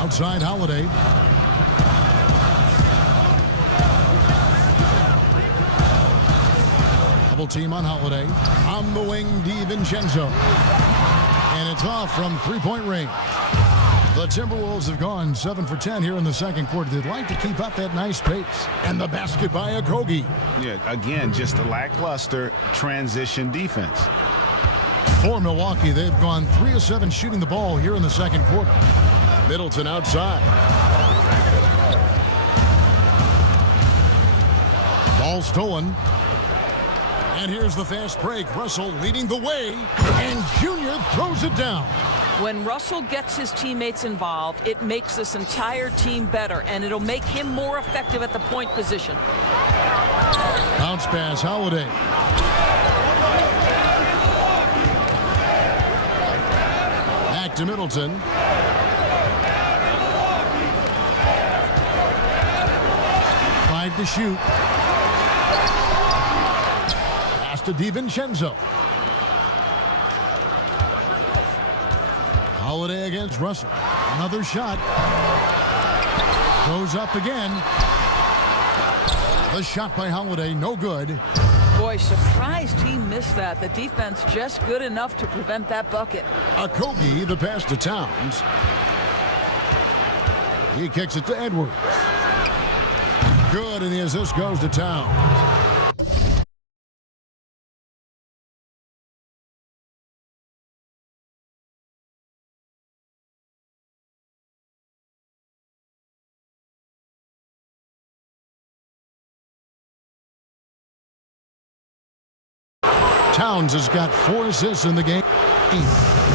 Outside, Holiday. Double team on Holiday. On the wing, DiVincenzo. And it's off from three-point range. The Timberwolves have gone 7 for 10 here in the second quarter. They'd like to keep up that nice pace. And the basket by Okogie. Yeah, again, just a lackluster transition defense. For Milwaukee, they've gone 3 of 7 shooting the ball here in the second quarter. Middleton outside. Ball stolen. And here's the fast break. Russell leading the way. And Junior throws it down. When Russell gets his teammates involved, it makes this entire team better, and it'll make him more effective at the point position. Bounce pass, Holiday. Back to Middleton. Five to shoot. Pass to DiVincenzo. Holiday against Russell. Another shot. Goes up again. The shot by Holiday, no good. Boy, surprised he missed that. The defense just good enough to prevent that bucket. Okogie, the pass to Towns. He kicks it to Edwards. Good, and the assist goes to Towns. Towns has got 4 assists in the game.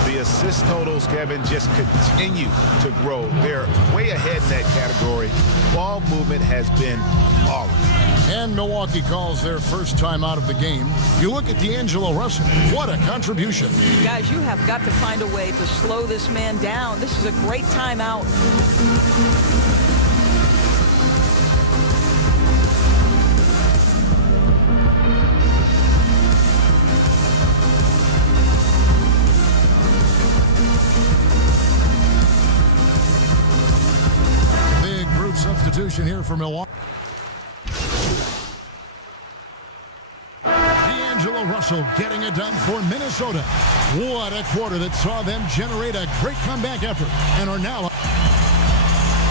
The assist totals, Kevin, just continue to grow. They're way ahead in that category. Ball movement has been flawless. And Milwaukee calls their first time out of the game. You look at D'Angelo Russell. What a contribution. Guys, you have got to find a way to slow this man down. This is a great timeout. Substitution here for Milwaukee. D'Angelo Russell getting it done for Minnesota. What a quarter that saw them generate a great comeback effort and are now.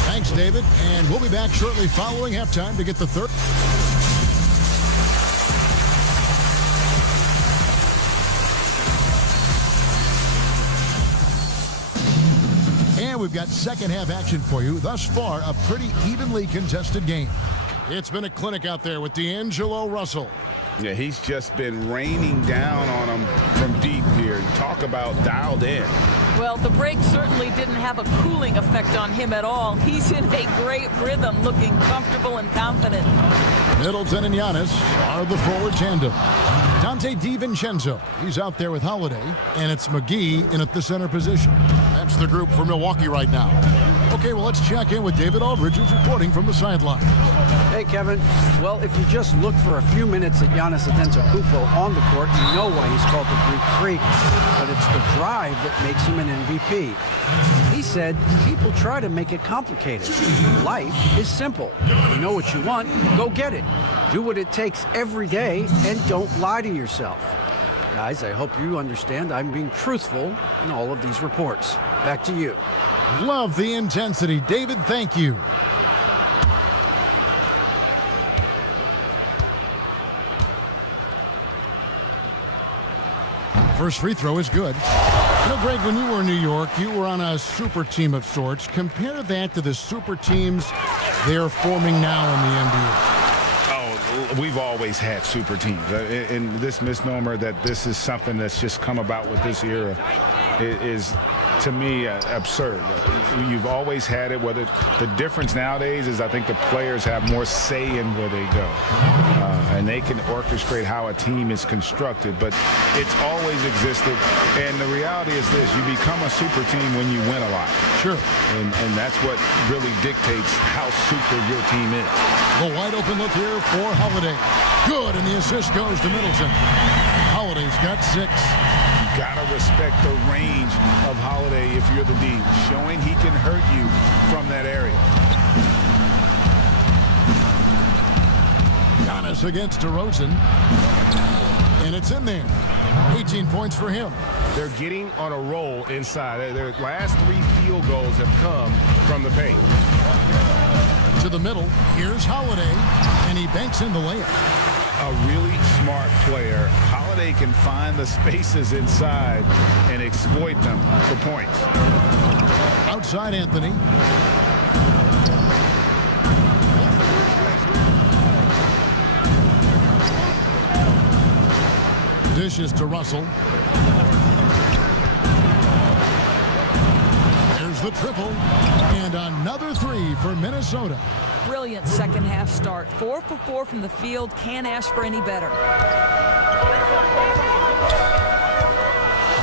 Thanks, David, and we'll be back shortly following halftime to get the third. And we've got second half action for you. Thus far, a pretty evenly contested game. It's been a clinic out there with D'Angelo Russell. Yeah, he's just been raining down on him from deep here. Talk about dialed in. Well, the break certainly didn't have a cooling effect on him at all. He's in a great rhythm, looking comfortable and confident. Middleton and Giannis are the forward tandem. Dante DiVincenzo, he's out there with Holiday, and it's McGee in at the center position. That's the group for Milwaukee right now. Okay, well, let's check in with David Aldridge, who's reporting from the sideline. Hey, Kevin. Well, if you just look for a few minutes at Giannis Antetokounmpo on the court, you know why he's called the Greek Freak. But it's the drive that makes him an MVP. He said, people try to make it complicated. Life is simple. You know what you want, go get it. Do what it takes every day, and don't lie to yourself. Guys, I hope you understand I'm being truthful in all of these reports. Back to you. Love the intensity. David, thank you. First free throw is good. You know, Greg, when you were in New York, you were on a super team of sorts. Compare that to the super teams they're forming now in the NBA. We've always had super teams. And this misnomer that this is something that's just come about with this era is, to me, absurd. You've always had it. Whether the difference nowadays is I think the players have more say in where they go. And they can orchestrate how a team is constructed. But it's always existed. And the reality is this. You become a super team when you win a lot. Sure. And that's what really dictates how super your team is. The wide open look here for Holiday. Good, and the assist goes to Middleton. Holiday's got 6. You gotta respect the range of Holiday if you're the D, showing he can hurt you from that area. Giannis against Derozan, and it's in there. 18 points for him. They're getting on a roll inside. Their last 3 field goals have come from the paint. To the middle, here's Holiday, and he banks in the layup. A really smart player. Holiday can find the spaces inside and exploit them for points. Outside Anthony. Dishes to Russell. There's the triple. And another 3 for Minnesota. Brilliant second half start. 4 for 4 from the field. Can't ask for any better.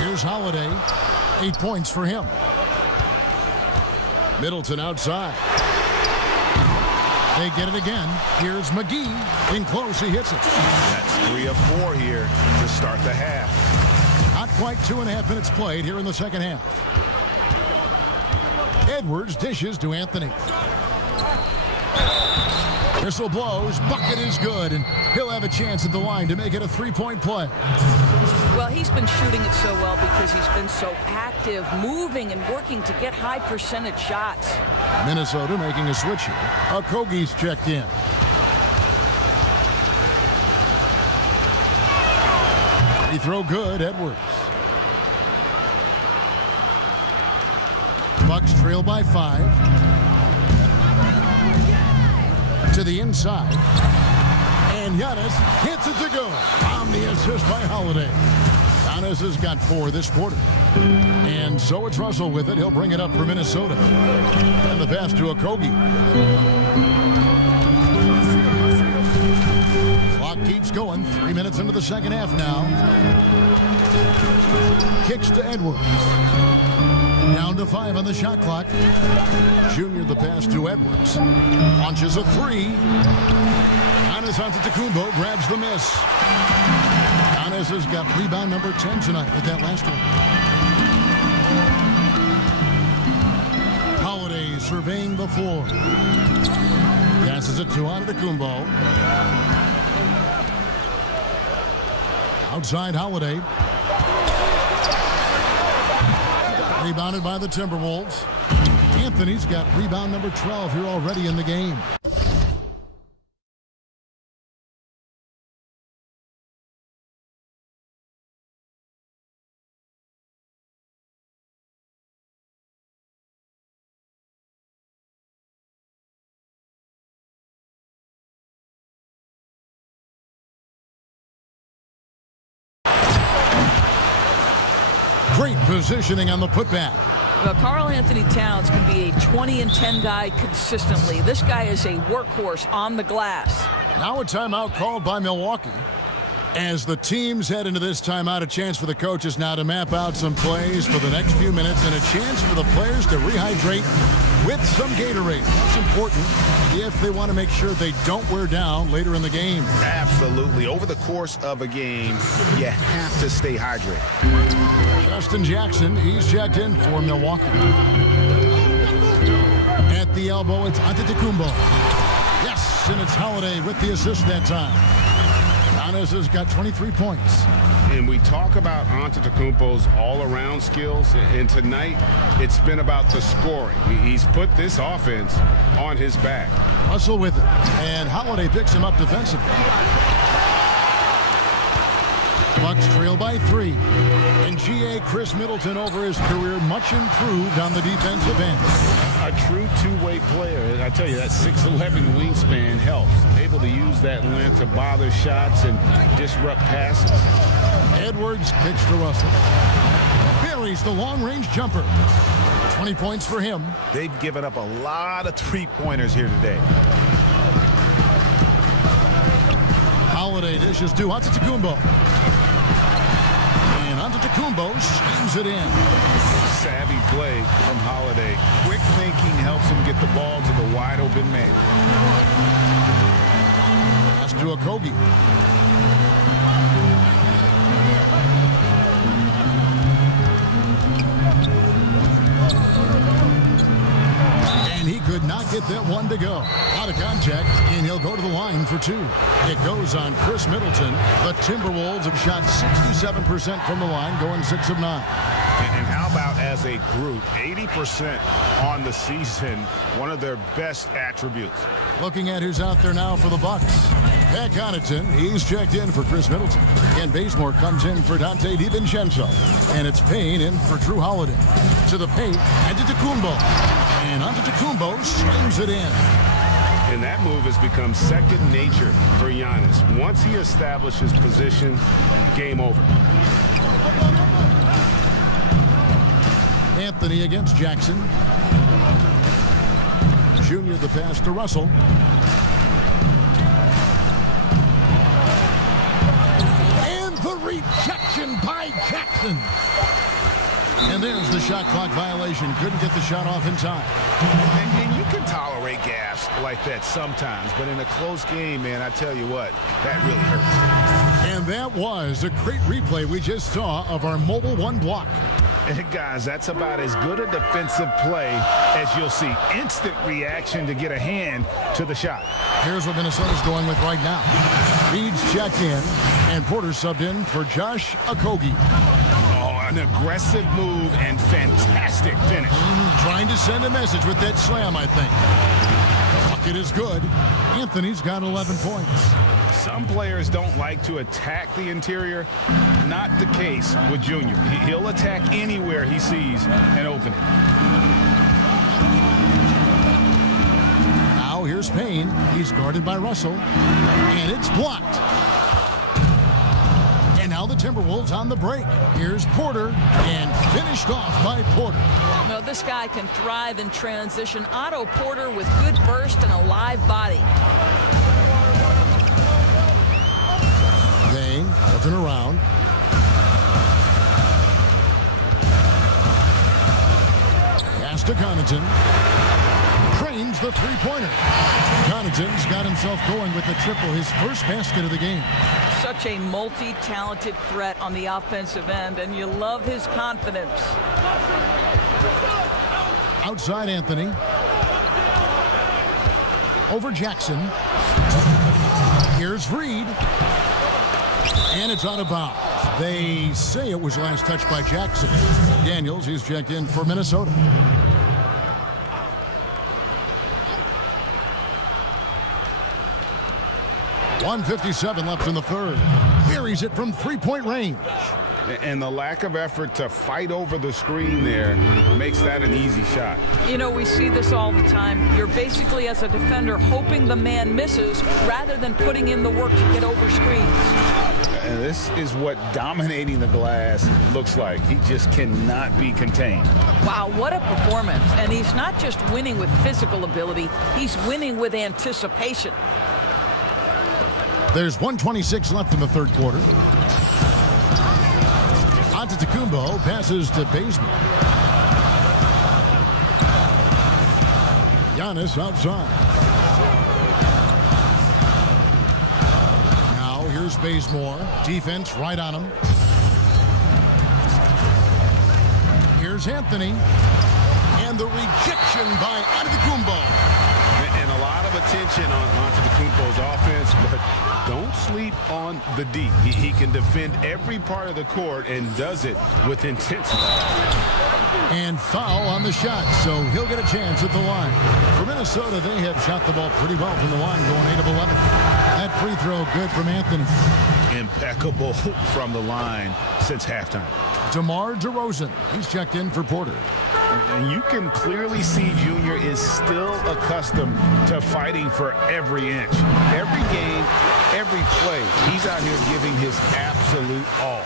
Here's Holiday. 8 points for him. Middleton outside. They get it again. Here's McGee. In close, he hits it. That's 3 of 4 here to start the half. Not quite 2.5 minutes played here in the second half. Edwards dishes to Anthony. Whistle blows. Bucket is good, and he'll have a chance at the line to make it a three-point play. Well, he's been shooting it so well because he's been so active, moving and working to get high percentage shots. Minnesota making a switch here. Okogie's checked in. Free throw good, Edwards. Bucks trail by 5. To the inside. And Giannis hits it to go. On the assist by Holiday. Giannis has got 4 this quarter. And so it's Russell with it. He'll bring it up for Minnesota. And the pass to Okogie. Clock keeps going. 3 minutes into the second half now. Kicks to Edwards. Down to 5 on the shot clock. Junior the pass to Edwards. Launches a 3. Giannis Antetokounmpo grabs the miss. Giannis has got rebound number 10 tonight with that last one. Holiday surveying the floor. Passes it to Antetokounmpo. Outside Holiday. Rebounded by the Timberwolves. Anthony's got rebound number 12 here already in the game. Great positioning on the putback. Well, Karl Anthony Towns can be a 20 and 10 guy consistently. This guy is a workhorse on the glass. Now a timeout called by Milwaukee. As the teams head into this timeout, a chance for the coaches now to map out some plays for the next few minutes and a chance for the players to rehydrate with some Gatorade. It's important if they want to make sure they don't wear down later in the game. Absolutely. Over the course of a game, you have to stay hydrated. Justin Jackson, he's checked in for Milwaukee. At the elbow, it's Antetokounmpo. Yes, and it's Holiday with the assist that time. Giannis has got 23 points. And we talk about Antetokounmpo's all-around skills, and tonight it's been about the scoring. He's put this offense on his back. Russell with it, and Holiday picks him up defensively. Bucks trail by 3. And GA Chris Middleton over his career much improved on the defensive end. A true two-way player. I tell you, that 6'11" wingspan helps. Able to use that length to bother shots and disrupt passes. Edwards kicks to Russell. Buries the long-range jumper. 20 points for him. They've given up a lot of three-pointers here today. Holiday dishes to Antetokounmpo. And Antetokounmpo slams it in. Savvy play from Holiday. Quick thinking helps him get the ball to the wide-open man. Pass to Okogie. And he could not get that one to go. Out of contact, and he'll go to the line for 2. It goes on Chris Middleton. The Timberwolves have shot 67% from the line, going 6 of 9. And how about as a group, 80% on the season, one of their best attributes. Looking at who's out there now for the Bucks. Pat Connaughton, he's checked in for Chris Middleton. Ken Bazemore comes in for Dante DiVincenzo. And it's Payne in for Drew Holiday. To the paint, Antetokounmpo. And Antetokounmpo slams it in. And that move has become second nature for Giannis. Once he establishes position, game over. Anthony against Jackson. Junior the pass to Russell. And the rejection by Jackson. And there's the shot clock violation. Couldn't get the shot off in time. And you can tolerate gaffes like that sometimes, but in a close game, man, I tell you what, that really hurts. And that was a great replay we just saw of our Mobile One block. Guys, that's about as good a defensive play as you'll see. Instant reaction to get a hand to the shot. Here's what Minnesota's going with right now. Reed's checked in, and Porter subbed in for Josh Okogie. Oh, an aggressive move and fantastic finish. Trying to send a message with that slam, I think. Bucket is good. Anthony's got 11 points. Some players don't like to attack the interior. Not the case with Junior. He'll attack anywhere he sees an opening. Now here's Payne. He's guarded by Russell. And it's blocked. And now the Timberwolves on the break. Here's Porter. And finished off by Porter. Well, this guy can thrive in transition. Otto Porter with good burst and a live body. Payne looking around. Pass to Connaughton. Trains the three-pointer. Connaughton's got himself going with the triple, his first basket of the game. Such a multi-talented threat on the offensive end, and you love his confidence. Outside Anthony. Over Jackson. Here's Reed. And it's out of bounds. They say it was last touched by Jackson. Daniels, he's checked in for Minnesota. .157 left in the third. Buries it from three-point range. And the lack of effort to fight over the screen there makes that an easy shot. You know, we see this all the time. You're basically, as a defender, hoping the man misses rather than putting in the work to get over screens. And this is what dominating the glass looks like. He just cannot be contained. Wow, what a performance. And he's not just winning with physical ability, he's winning with anticipation. There's 1:26 left in the third quarter. Antetokounmpo passes to Bazemore. Giannis outside. Now here's Bazemore. Defense right on him. Here's Anthony. And the rejection by Antetokounmpo. And a lot of attention on Antetokounmpo's offense, but don't sleep on the D. He can defend every part of the court and does it with intensity. And foul on the shot, so he'll get a chance at the line. For Minnesota, they have shot the ball pretty well from the line, going 8 of 11. That free throw good from Anthony. Impeccable from the line since halftime. DeMar DeRozan, he's checked in for Porter. And you can clearly see Junior is still accustomed to fighting for every inch. Every game, every play, he's out here giving his absolute all.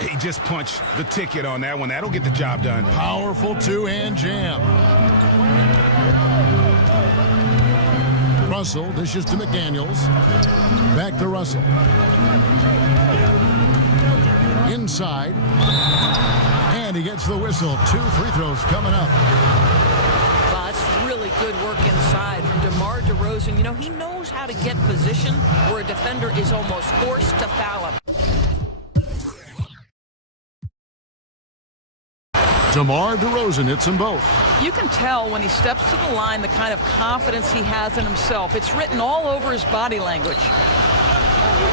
He just punched the ticket on that one. That'll get the job done. Powerful two-hand jam. Russell dishes to McDaniels. Back to Russell. Inside. And he gets the whistle. 2 free throws coming up. Well, that's really good work inside from DeMar DeRozan. You know, he knows how to get position where a defender is almost forced to foul him. DeMar DeRozan hits them both. You can tell when he steps to the line the kind of confidence he has in himself. It's written all over his body language.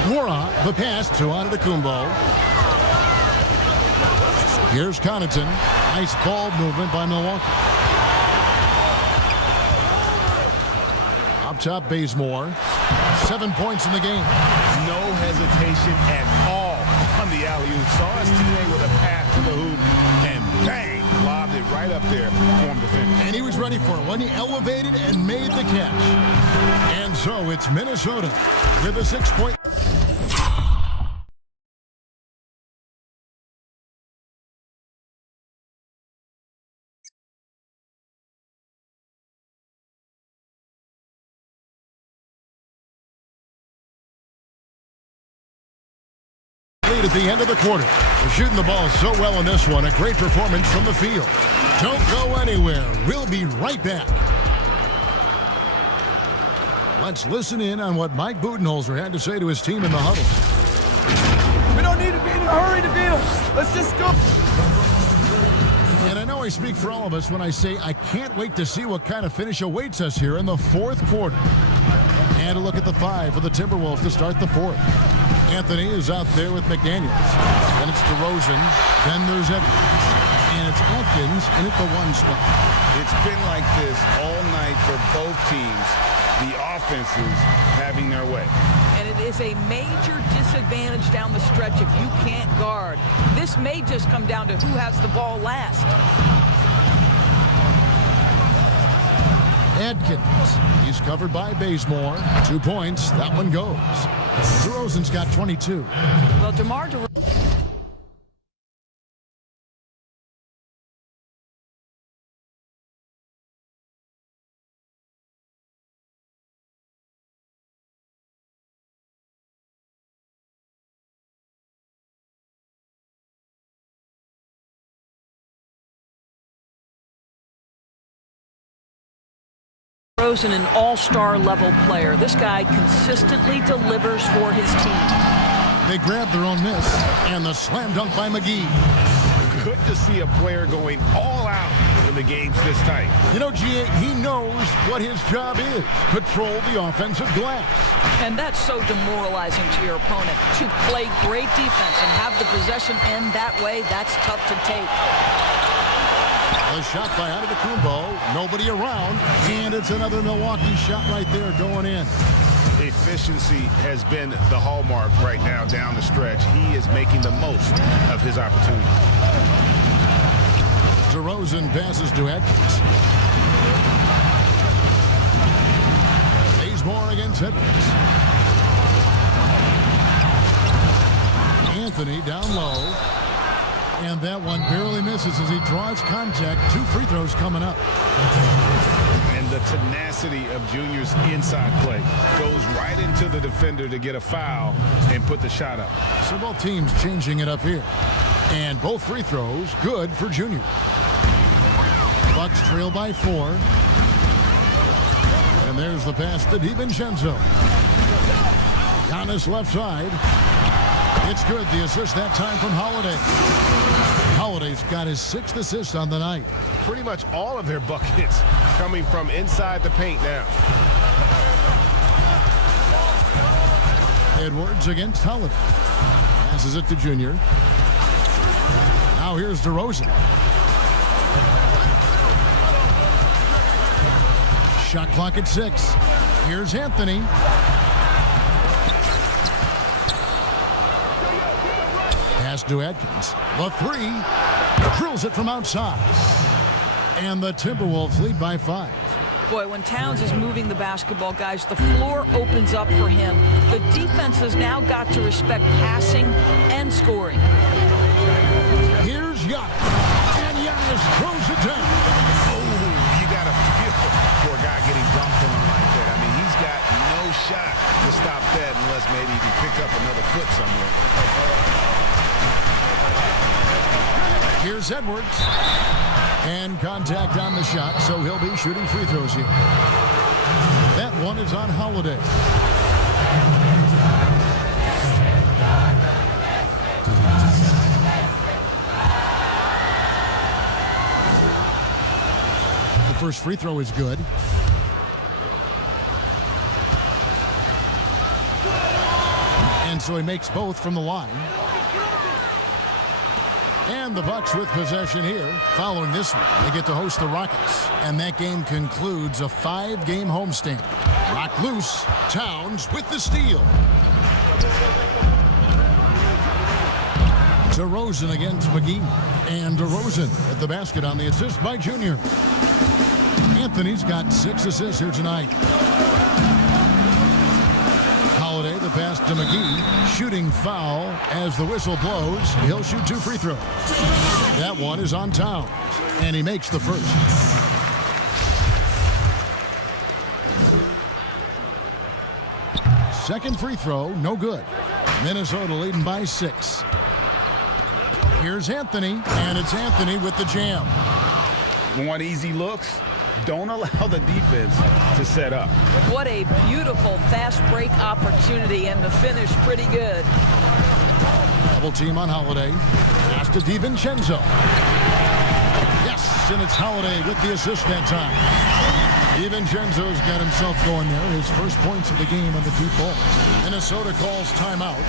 Wara, the pass to Antetokounmpo. Here's Connaughton. Nice ball movement by Milwaukee. Up top, Bazemore. 7 points in the game. No hesitation at all on the alley-oop. Saw his teammate with a pass to the hoop, and bang, lobbed it right up there for him to finish. And he was ready for it when he elevated and made the catch. And so it's Minnesota with a 6-point. At the end of the quarter. They're shooting the ball so well in this one. A great performance from the field. Don't go anywhere. We'll be right back. Let's listen in on what Mike Budenholzer had to say to his team in the huddle. We don't need to be in a hurry to beat them. Let's just go. And I know I speak for all of us when I say I can't wait to see what kind of finish awaits us here in the fourth quarter. And a look at the 5 for the Timberwolves to start the fourth. Anthony is out there with McDaniels. Then it's Derozan. Then there's Edwards. And it's Atkins in at the 1 spot. It's been like this all night for both teams. The offenses having their way. And it is a major disadvantage down the stretch if you can't guard. This may just come down to who has the ball last. Atkins. He's covered by Bazemore. 2 points. That one goes. Derozan's got 22. Well, DeMar DeRozan. An all-star level player. This guy consistently delivers for his team. They grab their own miss, and the slam dunk by McGee. Good to see a player going all out when the game's this tight. You know, G.A., he knows what his job is. Patrol the offensive glass. And that's so demoralizing to your opponent. To play great defense and have the possession end that way, that's tough to take. A shot by Antetokounmpo. Nobody around. And it's another Milwaukee shot right there going in. Efficiency has been the hallmark right now down the stretch. He is making the most of his opportunity. Derozan passes to Atkins. Bazemore against Edwards. Anthony down low. And that one barely misses as he draws contact. 2 free throws coming up. And the tenacity of Junior's inside play goes right into the defender to get a foul and put the shot up. So both teams changing it up here. And both free throws good for Junior. Bucks trail by 4. And there's the pass to DiVincenzo. Giannis left side. It's good. The assist that time from Holiday. Holiday's got his 6th assist on the night. Pretty much all of their buckets coming from inside the paint now. Edwards against Holiday. Passes it to Junior. Now here's Derozan. Shot clock at 6. Here's Anthony. Pass to Atkins. The 3. Drills it from outside. And the Timberwolves lead by 5. Boy, when Towns is moving the basketball, guys, the floor opens up for him. The defense has now got to respect passing and scoring. Here's Giannis. And Giannis throws it down. Oh, you got to feel for a guy getting dunked on like that. I mean, he's got no shot to stop that unless maybe he can pick up another foot somewhere. Here's Edwards. And contact on the shot, so he'll be shooting free throws here. That one is on Holiday. The first free throw is good. And so he makes both from the line. And the Bucks with possession here. Following this one, they get to host the Rockets. And that game concludes a 5-game homestand. Rock loose. Towns with the steal. Derozan against McGee. And Derozan at the basket on the assist by Junior. Anthony's got 6 assists here tonight. Holiday, the pass to McGee. Shooting foul as the whistle blows. He'll shoot 2 free throws. That one is on Towns. And he makes the first. Second free throw, no good. Minnesota leading by 6. Here's Anthony, and it's Anthony with the jam. Want easy looks? Don't allow the defense to set up. What a beautiful fast break opportunity, and the finish pretty good. Double team on Holiday. Pass to DiVincenzo. and it's Holiday with the assist that time. DiVincenzo's got himself going there. His first points of the game on the deep ball. Minnesota calls timeout.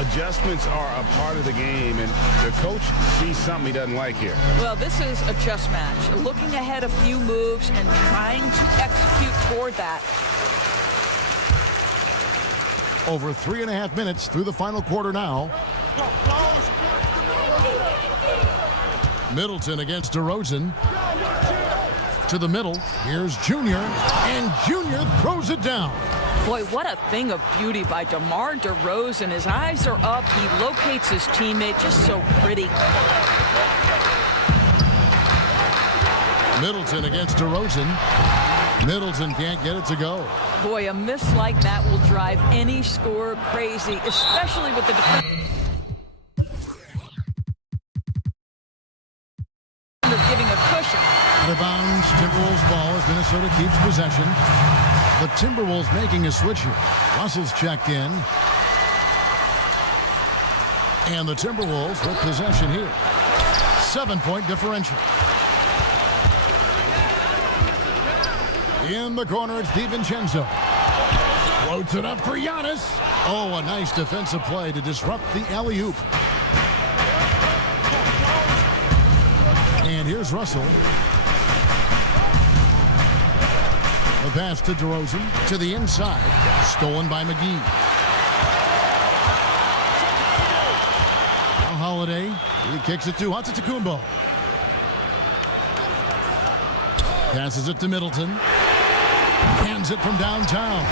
Adjustments are a part of the game, and the coach sees something he doesn't like here. Well, this is a chess match. Looking ahead a few moves and trying to execute toward that. Over 3.5 minutes through the final quarter now. Middleton against Derozan. To the middle. Here's Junior. And Junior throws it down. Boy, what a thing of beauty by DeMar DeRozan. His eyes are up. He locates his teammate. Just so pretty. Middleton against Derozan. Middleton can't get it to go. Boy, a miss like that will drive any scorer crazy, especially with the defense. Giving a cushion. Out of bounds, Timberwolves ball as Minnesota keeps possession. The Timberwolves making a switch here. Russell's checked in. And the Timberwolves with possession here. 7-point differential. In the corner, it's DiVincenzo. Floats it up for Giannis. Oh, a nice defensive play to disrupt the alley-oop. And here's Russell. The pass to DeRozan to the inside. Stolen by McGee. Now Holiday. He kicks it to Antetokounmpo. Passes it to Middleton. Hands it from downtown.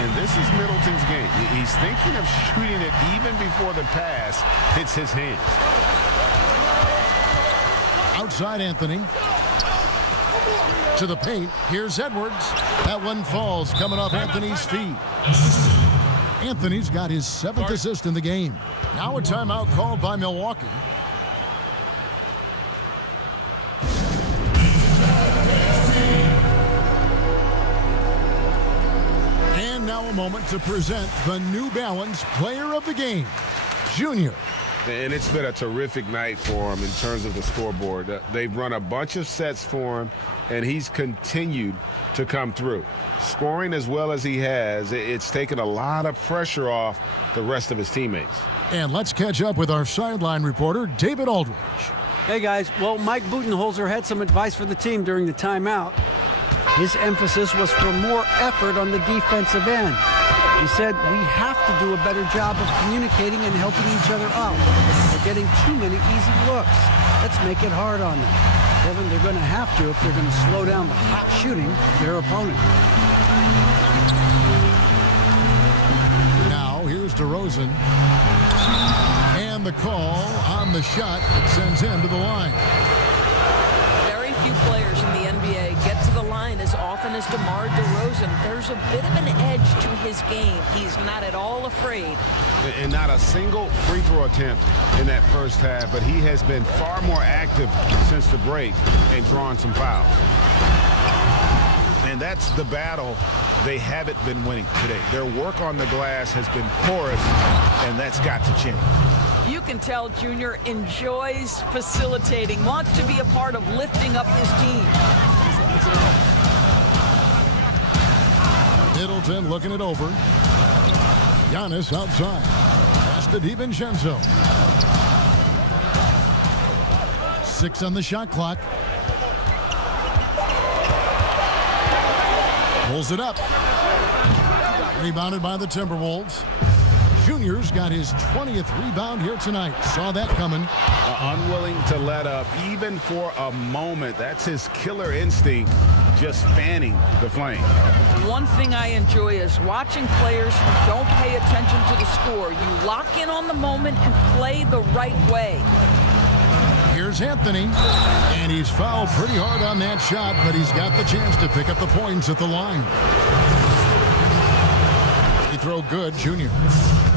And this is Middleton's game. He's thinking of shooting it even before the pass hits his hands. Outside Anthony. To the paint. Here's Edwards. That one falls coming off Anthony's feet. Anthony's got his 7th assist in the game. Now a timeout called by Milwaukee. And now a moment to present the New Balance Player of the Game, Junior. And it's been a terrific night for him in terms of the scoreboard. They've run a bunch of sets for him, and he's continued to come through. Scoring as well as he has, it's taken a lot of pressure off the rest of his teammates. And let's catch up with our sideline reporter, David Aldridge. Hey, guys. Well, Mike Budenholzer had some advice for the team during the timeout. His emphasis was for more effort on the defensive end. He said, we have to do a better job of communicating and helping each other out. They're getting too many easy looks. Let's make it hard on them. Kevin, they're going to have to if they're going to slow down the hot shooting of their opponent. Now, here's DeRozan. And the call on the shot that sends him to the line. Very few players in the NBA get to the line as often as DeMar DeRozan. There's a bit of an edge to his game. He's not at all afraid. And not a single free throw attempt in that first half, but he has been far more active since the break and drawn some fouls. And that's the battle they haven't been winning today. Their work on the glass has been porous, and that's got to change. You can tell Junior enjoys facilitating, wants to be a part of lifting up his team. Middleton looking it over. Giannis outside. Pass to DiVincenzo. 6 on the shot clock. Pulls it up. Rebounded by the Timberwolves. Junior's got his 20th rebound here tonight. Saw that coming. Unwilling to let up even for a moment. That's his killer instinct, just fanning the flame. One thing I enjoy is watching players who don't pay attention to the score. You lock in on the moment and play the right way. Here's Anthony, and he's fouled pretty hard on that shot, but he's got the chance to pick up the points at the line. He throw good, Junior.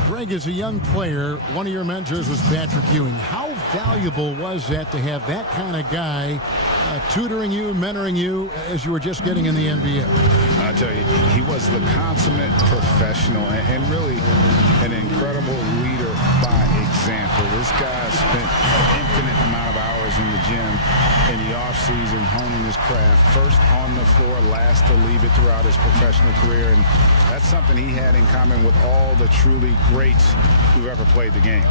Greg, as a young player, one of your mentors was Patrick Ewing. How valuable was that to have that kind of guy tutoring you, mentoring you as you were just getting in the NBA? I tell you, he was the consummate professional and really an incredible leader by example. This guy spent an infinite amount of hours in the gym in the offseason honing his craft. First on the floor, last to leave it throughout his professional career. And that's something he had in common with all the truly greats who've ever played the game.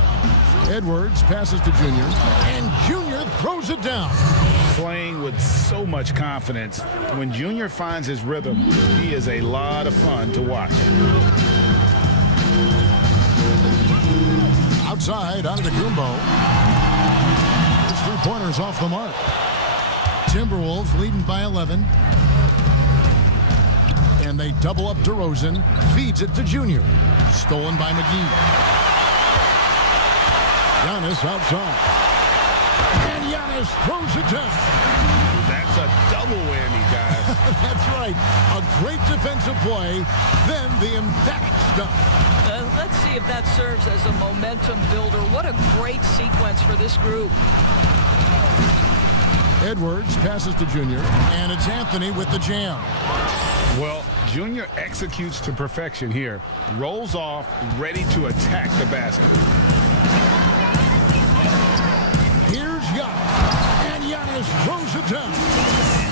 Edwards passes to Junior, and Junior throws it down. Playing with so much confidence. When Junior finds his rhythm, he is a lot of fun to watch. Outside, Antetokounmpo. His three-pointer's off the mark. Timberwolves leading by 11. And they double up Derozan. Feeds it to Junior. Stolen by McGee. Giannis outside. And Giannis throws it down. That's a double whammy, guys. That's right. A great defensive play, then the emphatic stuff. Let's see if that serves as a momentum builder. What a great sequence for this group. Edwards passes to Junior, and it's Anthony with the jam. Well, Junior executes to perfection here. Rolls off, ready to attack the basket. Here's Giannis, and Giannis throws it down.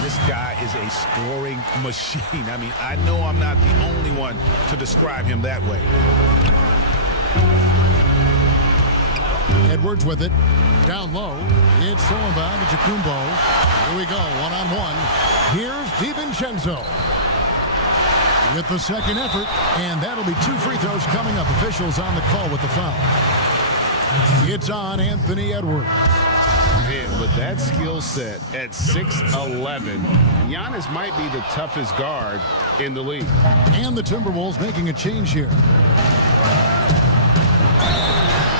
This guy is a scoring machine. I mean, I know I'm not the only one to describe him that way. Edwards with it. Down low. It's stolen by Antetokounmpo. Here we go, one-on-one. Here's DiVincenzo with the second effort, and that'll be 2 free throws coming up. Officials on the call with the foul. It's on Anthony Edwards. Man, with that skill set at 6'11", Giannis might be the toughest guard in the league. And the Timberwolves making a change here.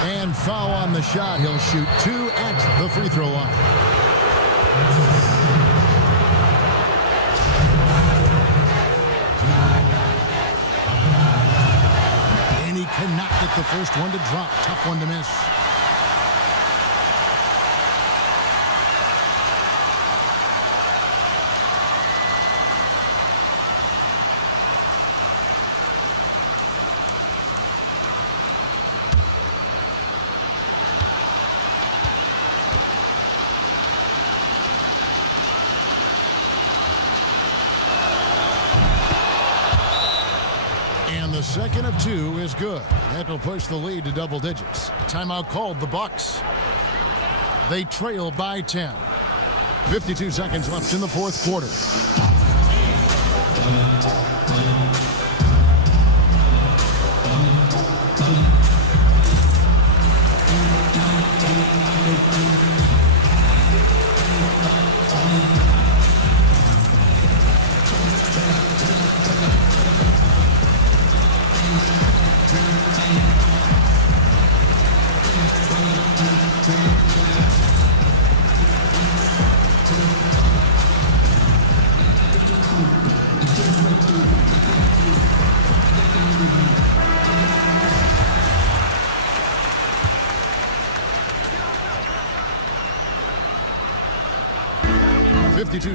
And foul on the shot. He'll shoot 2 at the free throw line. And he cannot get the first one to drop. Tough one to miss. The second of 2 is good. That'll push the lead to double digits. Timeout called the Bucks. They trail by 10. 52 seconds left in the fourth quarter.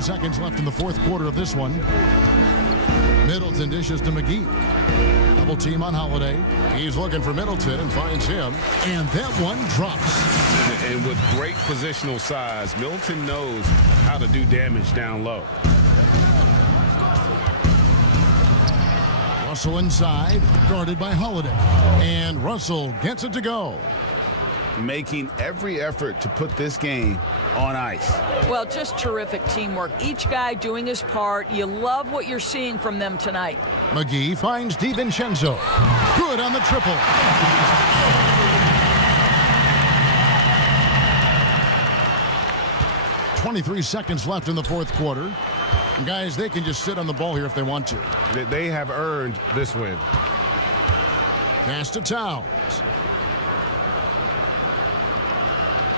Seconds left in the fourth quarter of this one. Middleton dishes to McGee. Double team on Holiday. He's looking for Middleton and finds him. And that one drops. And with great positional size, Middleton knows how to do damage down low. Russell inside, guarded by Holiday. And Russell gets it to go. Making every effort to put this game on ice. Well, just terrific teamwork. Each guy doing his part. You love what you're seeing from them tonight. McGee finds DiVincenzo. Good on the triple. .23 seconds left in the fourth quarter. And guys, they can just sit on the ball here if they want to. They have earned this win. Pass to Towns.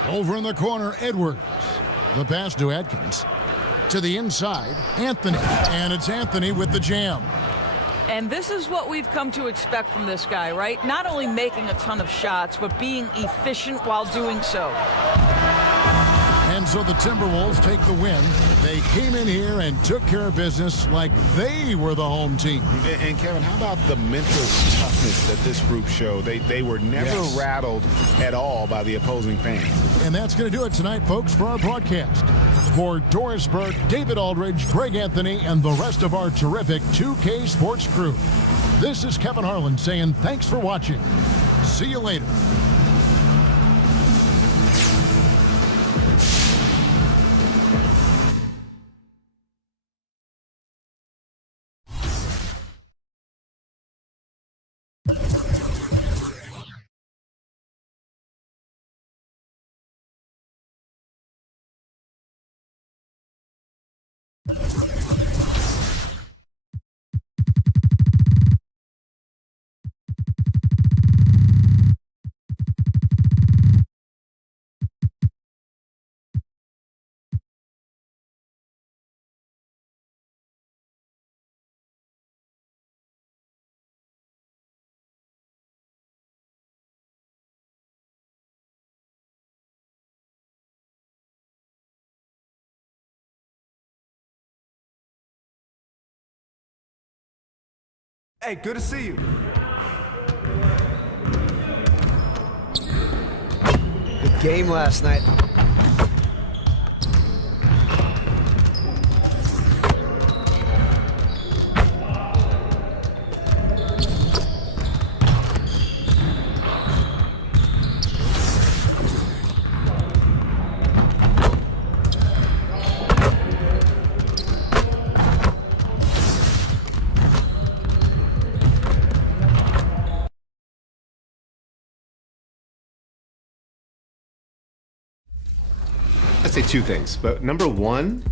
Over in the corner, Edwards. The pass to Atkins. To the inside, Anthony. And it's Anthony with the jam. And this is what we've come to expect from this guy, right? Not only making a ton of shots, but being efficient while doing so. And So the Timberwolves take the win. They came in here and took care of business like they were the home team. And Kevin, how about the mental toughness that this group showed? They were never rattled at all by the opposing fans. And that's going to do it tonight, folks, for our broadcast. For Doris Burke, David Aldridge, Greg Anthony, and the rest of our terrific 2K Sports crew, this is Kevin Harlan saying thanks for watching. See you later. Hey, good to see you. Good game last night. I'd say two things, but number one,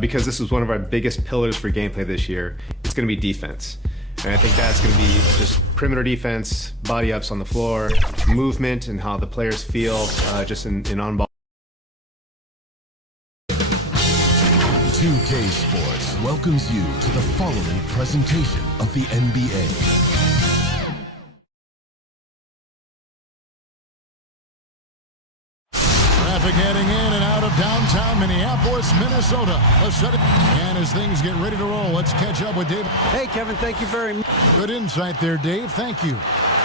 because this was one of our biggest pillars for gameplay this year, it's going to be defense. And I think that's going to be just perimeter defense, body ups on the floor, movement, and how the players feel just in on-ball. 2K Sports welcomes you to the following presentation of the NBA. Traffic heading in and out of downtown Minneapolis, Minnesota. And as things get ready to roll, let's catch up with Dave. Hey, Kevin, thank you very much. Good insight there, Dave. Thank you.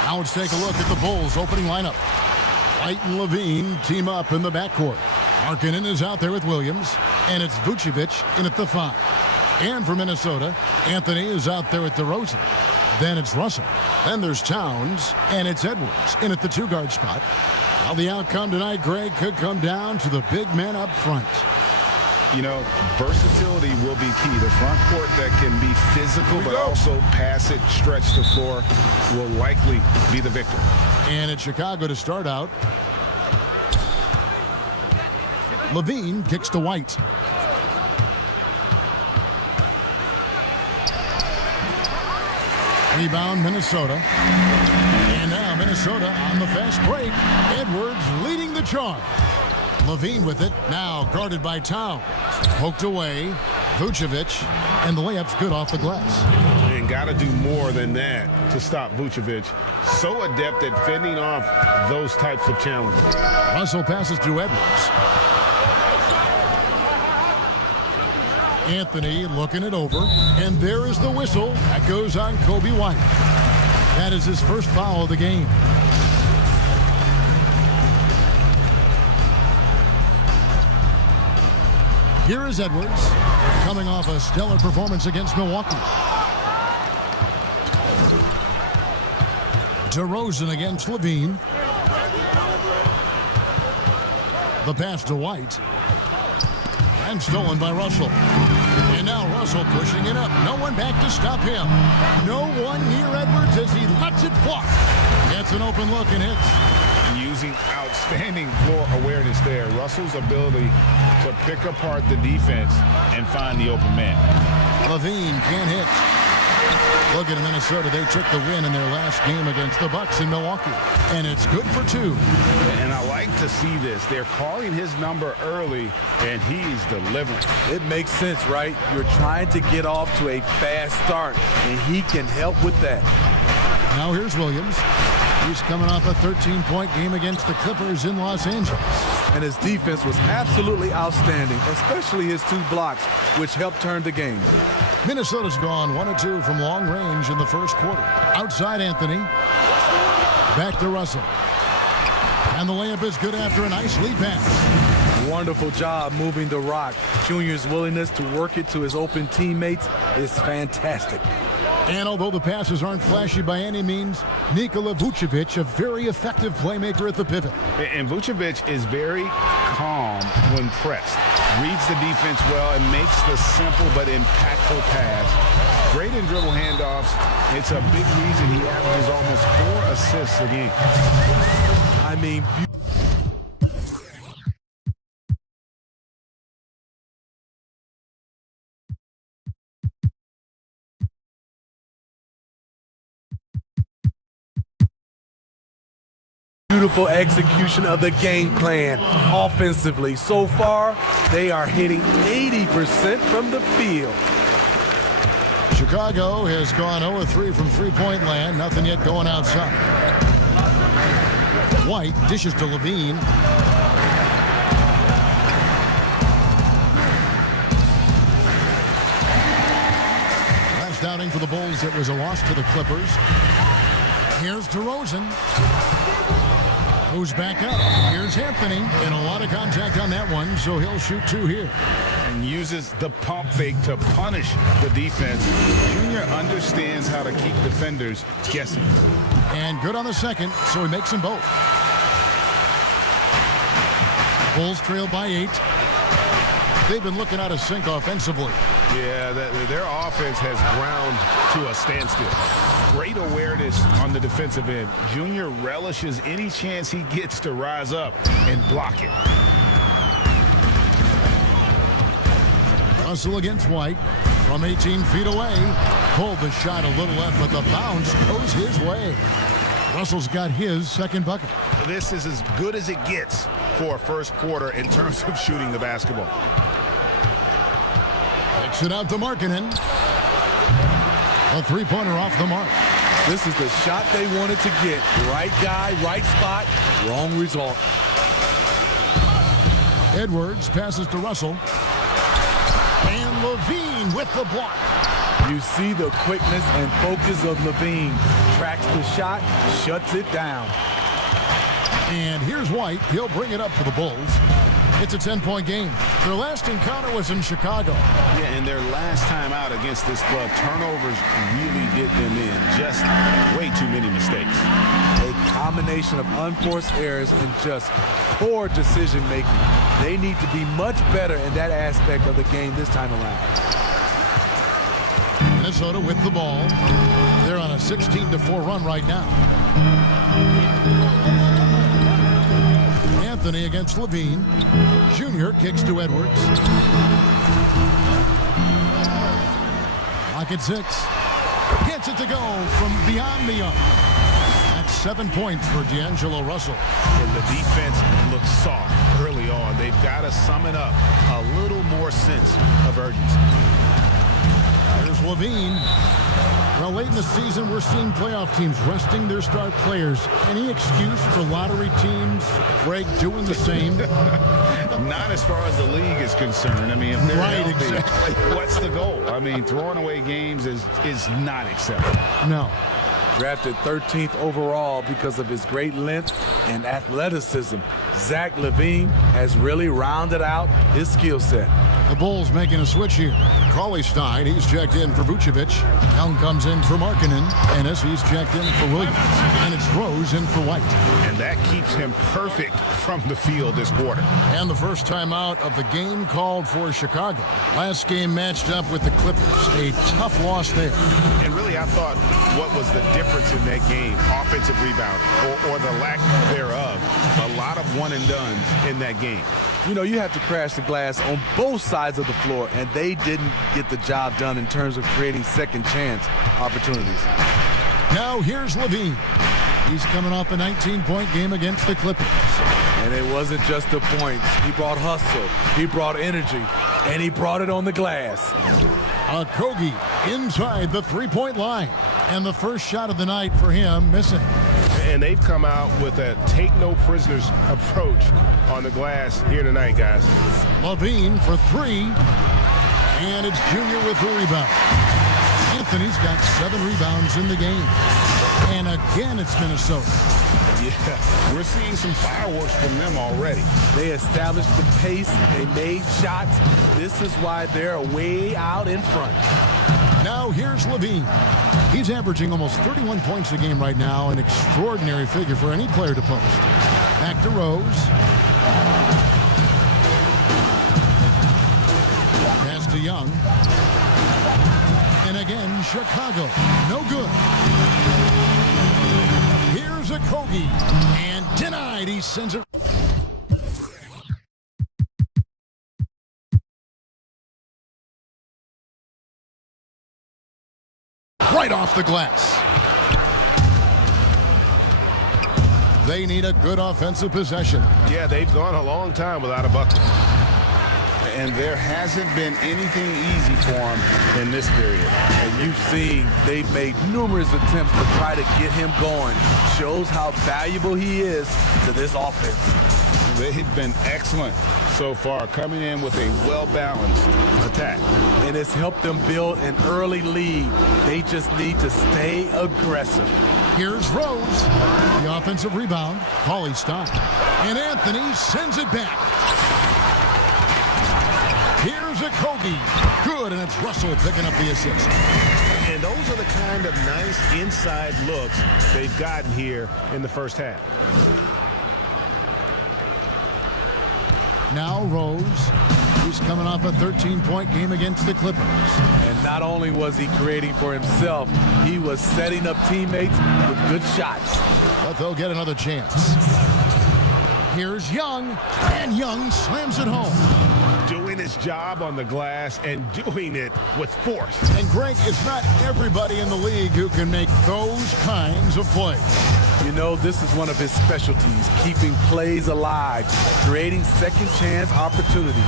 Now let's take a look at the Bulls' opening lineup. White and Levine team up in the backcourt. Markkanen is out there with Williams, and it's Vucevic in at the 5. And for Minnesota, Anthony is out there with Derozan. Then it's Russell. Then there's Towns, and it's Edwards in at the 2-guard spot. Well, the outcome tonight, Greg, could come down to the big men up front. You know, versatility will be key. The front court that can be physical but also pass it, stretch the floor will likely be the victor. And it's Chicago to start out. Levine kicks to White. Rebound, Minnesota. And now Minnesota on the fast break. Edwards leading the charge. Levine with it, now guarded by Towns. Poked away, Vucevic, and the layup's good off the glass. And got to do more than that to stop Vucevic. So adept at fending off those types of challenges. Russell passes to Edwards. Anthony looking it over, and there is the whistle. That goes on Kobe White. That is his first foul of the game. Here is Edwards, coming off a stellar performance against Milwaukee. Derozan against Levine. The pass to White. And stolen by Russell. And now Russell pushing it up. No one back to stop him. No one near Edwards as he lets it fly. Gets an open look and hits. Using outstanding floor awareness there. Russell's ability to pick apart the defense and find the open man. Levine can't hit. Look at Minnesota. They took the win in their last game against the Bucks in Milwaukee. And it's good for 2. And I like to see this. They're calling his number early, and he's delivering. It makes sense, right? You're trying to get off to a fast start, and he can help with that. Now here's Williams. He's coming off a 13-point game against the Clippers in Los Angeles. And his defense was absolutely outstanding, especially his 2 blocks, which helped turn the game. Minnesota's gone 1 of 2 from long range in the first quarter. Outside Anthony. Back to Russell. And the layup is good after a nice lead pass. Wonderful job moving the rock. Junior's willingness to work it to his open teammates is fantastic. And although the passes aren't flashy by any means, Nikola Vucevic, a very effective playmaker at the pivot. And Vucevic is very calm when pressed. Reads the defense well and makes the simple but impactful pass. Great in dribble handoffs. It's a big reason he averages almost 4 assists a game. I mean, beautiful execution of the game plan offensively. So far, they are hitting 80% from the field. Chicago has gone 0 of 3 from three-point land. Nothing yet going outside. White dishes to Levine. Last outing for the Bulls, it was a loss to the Clippers. Here's Derozan. Goes back up. Here's Anthony. And a lot of contact on that one, so he'll shoot 2 here. And uses the pump fake to punish the defense. Junior understands how to keep defenders guessing. And good on the second, so he makes them both. Bulls trail by 8. They've been looking out of sync offensively. Yeah, their offense has ground to a standstill. Great awareness on the defensive end. Junior relishes any chance he gets to rise up and block it. Russell against White from 18 feet away. Pulled the shot a little left, but the bounce goes his way. Russell's got his second bucket. This is as good as it gets for a first quarter in terms of shooting the basketball. Takes it out to Markkanen. A three-pointer off the mark. This is the shot they wanted to get. Right guy, right spot, wrong result. Edwards passes to Russell. And Levine with the block. You see the quickness and focus of Levine. Tracks the shot, shuts it down. And here's White. He'll bring it up for the Bulls. It's a 10-point game. Their last encounter was in Chicago. Yeah, and their last time out against this club, turnovers really did them in. Just way too many mistakes. A combination of unforced errors and just poor decision-making. They need to be much better in that aspect of the game this time around. Minnesota with the ball. They're on a 16-4 run right now. Anthony against Levine. Junior kicks to Edwards. Lock at 6. Gets it to go from beyond the arc. That's 7 points for D'Angelo Russell. And the defense looks soft early on. They've got to sum it up. A little more sense of urgency. There's Levine. Well, late in the season, we're seeing playoff teams resting their star players. Any excuse for lottery teams, Greg, doing the same? Not as far as the league is concerned. I mean, if they're healthy, exactly. What's the goal? I mean, throwing away games is not acceptable. No. Drafted 13th overall because of his great length and athleticism. Zach LaVine has really rounded out his skill set. The Bulls making a switch here. Cauley-Stein, he's checked in for Vucevic. Young comes in for Markkanen. Ennis, he's checked in for Williams. And it's Rose in for White. And that keeps him perfect from the field this quarter. And the first time out of the game called for Chicago. Last game matched up with the Clippers. A tough loss there. And really, I thought what was the difference in that game? Offensive rebounding or the lack thereof. A lot of one-and-dones in that game. You know, you have to crash the glass on both sides of the floor, and they didn't get the job done in terms of creating second chance opportunities. Now here's Levine. He's coming off a 19-point game against the Clippers. And it wasn't just the points. He brought hustle, he brought energy, and he brought it on the glass. Kogi inside the three-point line. And the first shot of the night for him missing. And they've come out with a take-no-prisoners approach on the glass here tonight, guys. Levine for three, and it's Junior with the rebound. Anthony's got 7 rebounds in the game. And again, it's Minnesota. Yeah, we're seeing some fireworks from them already. They established the pace. They made shots. This is why they're way out in front. Now here's Levine. He's averaging almost 31 points a game right now, an extraordinary figure for any player to post. Back to Rose. Pass to Young. And again, Chicago. No good. Here's a Kogi. And denied. He sends it. Right off the glass. They need a good offensive possession. Yeah, they've gone a long time without a bucket. And there hasn't been anything easy for them in this period. And you've seen they've made numerous attempts to try to get him going. Shows how valuable he is to this offense. They've been excellent so far, coming in with a well-balanced attack. And it's helped them build an early lead. They just need to stay aggressive. Here's Rose. The offensive rebound. Pauly stopped. And Anthony sends it back. Here's a Kogi. Good, and it's Russell picking up the assist. And those are the kind of nice inside looks they've gotten here in the first half. Now Rose. He's coming off a 13-point game against the Clippers. And not only was he creating for himself, he was setting up teammates with good shots. But they'll get another chance. Here's Young, and Young slams it home. Doing his job on the glass and doing it with force. And Greg, it's not everybody in the league who can make those kinds of plays. You know, this is one of his specialties, keeping plays alive, creating second chance opportunities.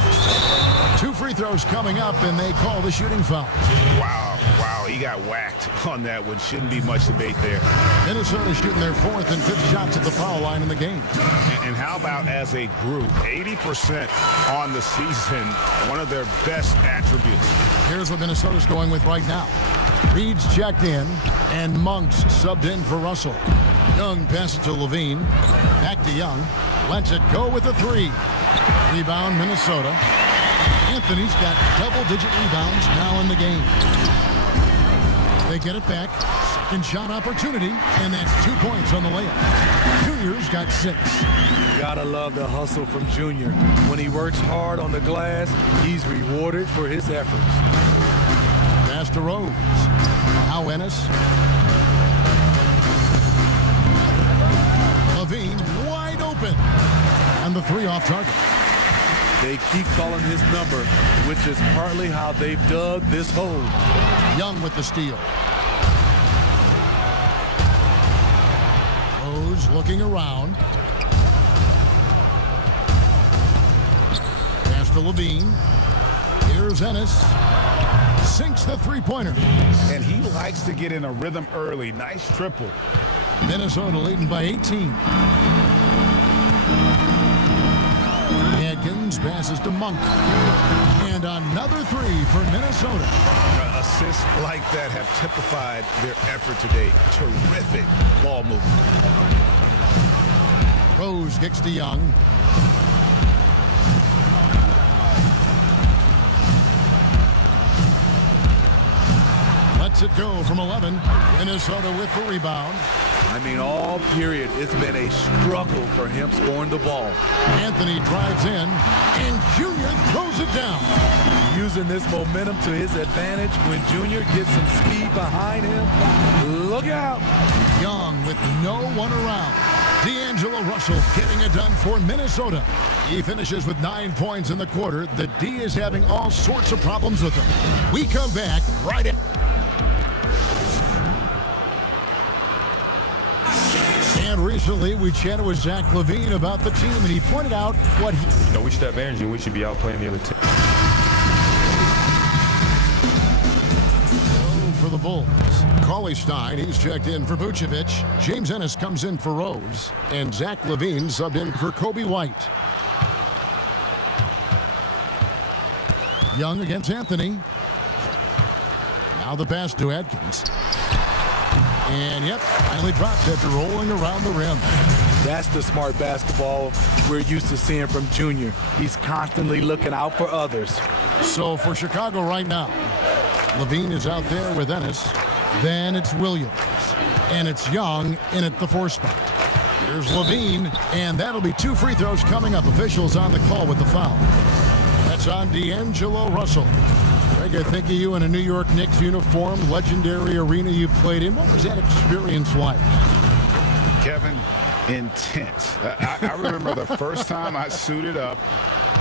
2 free throws coming up, and they call the shooting foul. Wow, he got whacked on that one. Shouldn't be much debate there. Minnesota shooting their 4th and 5th shots at the foul line in the game. And how about as a group, 80% on the season, one of their best attributes. Here's what Minnesota's going with right now. Reed's checked in, and Monk's subbed in for Russell. Young passes to Levine. Back to Young. Lets it go with a 3. Rebound, Minnesota. Anthony's got double-digit rebounds now in the game. They get it back. Second shot opportunity, and that's 2 points on the layup. Junior's got 6. Gotta love the hustle from Junior. When he works hard on the glass, he's rewarded for his efforts. Pass to Rose. Now Ennis. Levine wide open. And the 3 off target. They keep calling his number, which is partly how they've dug this hole. Young with the steal. Rose looking around. Pass to Levine. Here's Ennis. Sinks the 3-pointer. And he likes to get in a rhythm early. Nice triple. Minnesota leading by 18. Adkins passes to Monk. And another 3 for Minnesota. Assists like that have typified their effort today. Terrific ball movement. Rose kicks to Young. Lets it go from 11. Minnesota with the rebound. I mean, all period, it's been a struggle for him scoring the ball. Anthony drives in, and Junior throws it down. Using this momentum to his advantage when Junior gets some speed behind him. Look out. Young with no one around. D'Angelo Russell getting it done for Minnesota. He finishes with 9 points in the quarter. The D is having all sorts of problems with him. We come back right in. And recently, we chatted with Zach LaVine about the team, and he pointed out what he... You know, we should have energy, and we should be out playing the other team. For the Bulls, Cauley Stein. He's checked in for Vucevic. James Ennis comes in for Rose. And Zach Levine subbed in for Kobe White. Young against Anthony. Now the pass to Adkins. And yep, finally drops after rolling around the rim. That's the smart basketball we're used to seeing from Junior. He's constantly looking out for others. So for Chicago right now, Levine is out there with Ennis. Then it's Williams. And it's Young in at the 4 spot. Here's Levine, and that'll be 2 free throws coming up. Officials on the call with the foul. That's on D'Angelo Russell. Greg, I think of you in a New York Knicks uniform, legendary arena you played in. What was that experience like? Kevin, intense. I remember the first time I suited up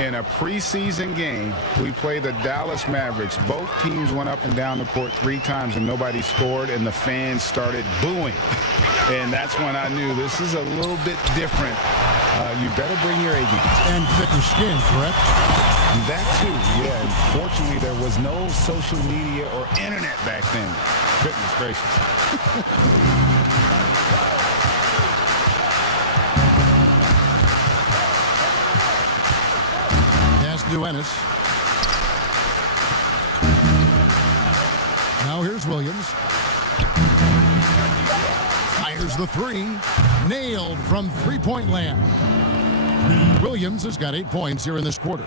in a preseason game. We played the Dallas Mavericks. Both teams went up and down the court 3 times and nobody scored, and the fans started booing. And that's when I knew this is a little bit different. You better bring your A game. And thicker skin, correct? That too, yeah. Unfortunately, there was no social media or internet back then. Goodness gracious. Pass to Ennis. Now here's Williams. Fires the 3. Nailed from three-point land. Williams has got 8 points here in this quarter.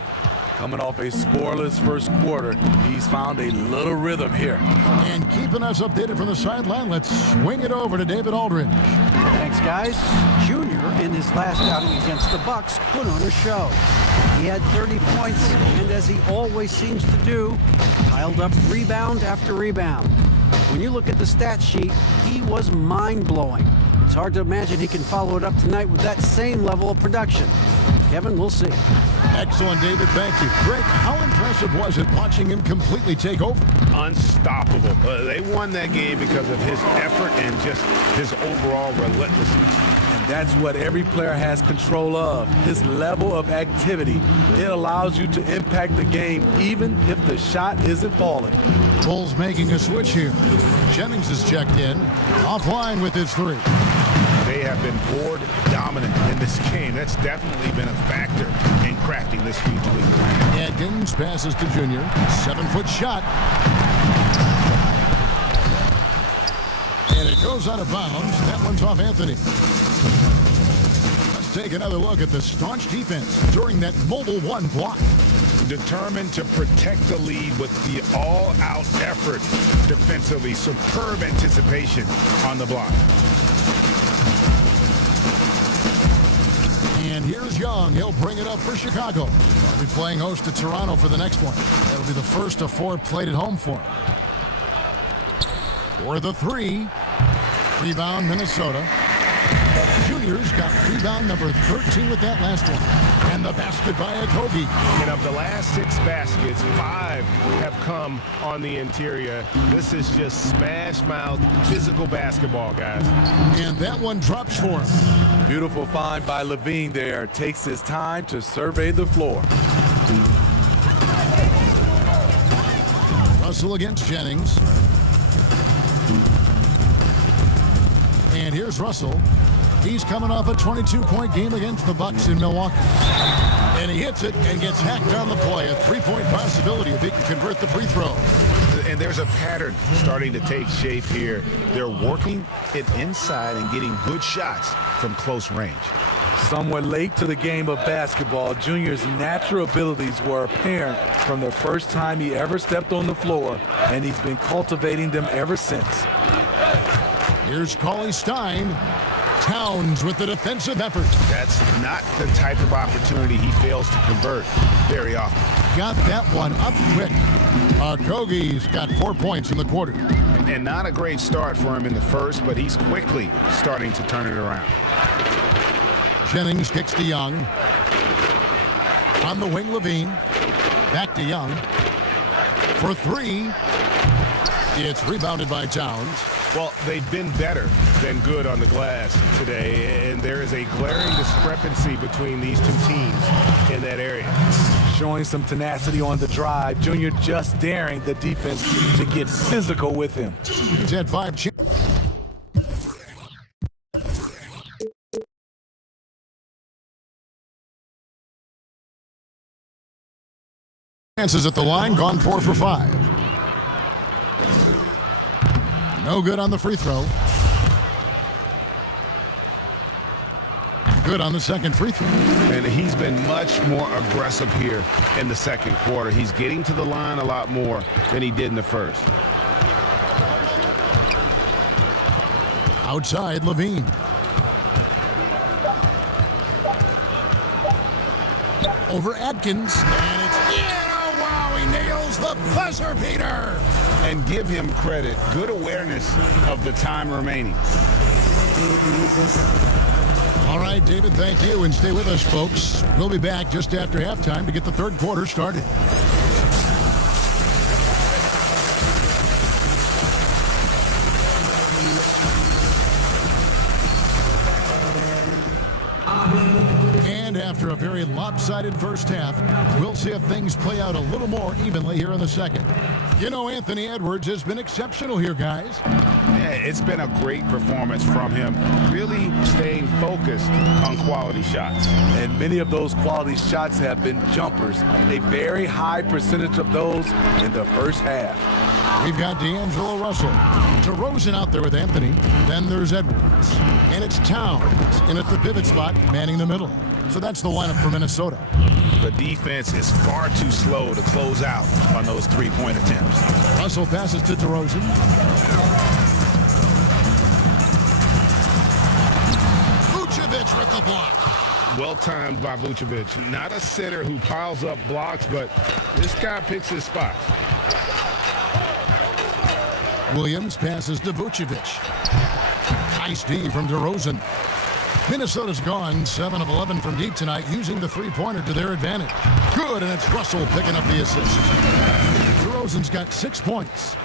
Coming off a scoreless first quarter, he's found a little rhythm here. And keeping us updated from the sideline, let's swing it over to David Aldridge. Thanks, guys. Junior, in his last outing against the Bucks, put on a show. He had 30 points, and as he always seems to do, piled up rebound after rebound. When you look at the stat sheet, he was mind-blowing. It's hard to imagine he can follow it up tonight with that same level of production. Kevin, we'll see. Excellent, David. Thank you. Greg, how impressive was it watching him completely take over? Unstoppable. They won that game because of his effort and just his overall relentlessness. And that's what every player has control of, his level of activity. It allows you to impact the game even if the shot isn't falling. Bulls making a switch here. Jennings is checked in, offline with his 3. They have been board dominant in this game. That's definitely been a factor in crafting this huge lead. Adkins passes to Junior. 7-foot shot. And it goes out of bounds. That one's off Anthony. Let's take another look at the staunch defense during that mobile 1 block. Determined to protect the lead with the all-out effort defensively. Superb anticipation on the block. And here's Young. He'll bring it up for Chicago. They'll be playing host to Toronto for the next one. That'll be the first of 4 played at home for him. For the 3. Rebound, Minnesota. Junior's got rebound number 13 with that last one. And the basket by Akogi. And of the last 6 baskets, 5 have come on the interior. This is just smash-mouth physical basketball, guys. And that one drops for him. Beautiful find by Levine there. Takes his time to survey the floor. Russell against Jennings. And here's Russell. He's coming off a 22-point game against the Bucks in Milwaukee. And he hits it and gets hacked on the play. A 3-point possibility if he can convert the free throw. And there's a pattern starting to take shape here. They're working it inside and getting good shots from close range. Somewhat late to the game of basketball, Junior's natural abilities were apparent from the first time he ever stepped on the floor, and he's been cultivating them ever since. Here's Cauley Stein. Towns with the defensive effort. That's not the type of opportunity he fails to convert very often. Got that one up quick. Kogi's got 4 points in the quarter. And not a great start for him in the first, but he's quickly starting to turn it around. Jennings kicks to Young. On the wing, Levine. Back to Young. For 3. It's rebounded by Towns. Well, they've been better than good on the glass today, and there is a glaring discrepancy between these 2 teams in that area. showing some tenacity on the drive. Junior just daring the defense to get physical with him. He's had 5 chances at the line, gone 4 for 5. No good on the free throw. Good on the second free throw. And he's been much more aggressive here in the second quarter. He's getting to the line a lot more than he did in the first. Outside, Levine. Over Atkins. And it's in. Oh, wow, he nails the buzzer beater. And give him credit. Good awareness of the time remaining. All right, David, thank you. And stay with us, folks. We'll be back just after halftime to get the third quarter started. And after a very lopsided first half, we'll see if things play out a little more evenly here in the second. You know, Anthony Edwards has been exceptional here, guys. Yeah, it's been a great performance from him, really staying focused on quality shots. And many of those quality shots have been jumpers. A very high percentage of those in the first half. We've got D'Angelo Russell. Derozan out there with Anthony. Then there's Edwards. And it's Towns in at the pivot spot, manning the middle. So that's the lineup for Minnesota. The defense is far too slow to close out on those three-point attempts. Russell passes to Derozan. Vucevic with the block. Well timed by Vucevic. Not a center who piles up blocks, but this guy picks his spots. Williams passes to Vucevic. Nice D from Derozan. Minnesota's gone 7 of 11 from deep tonight, using the three-pointer to their advantage. Good, and it's Russell picking up the assist. Derozan's got 6 points.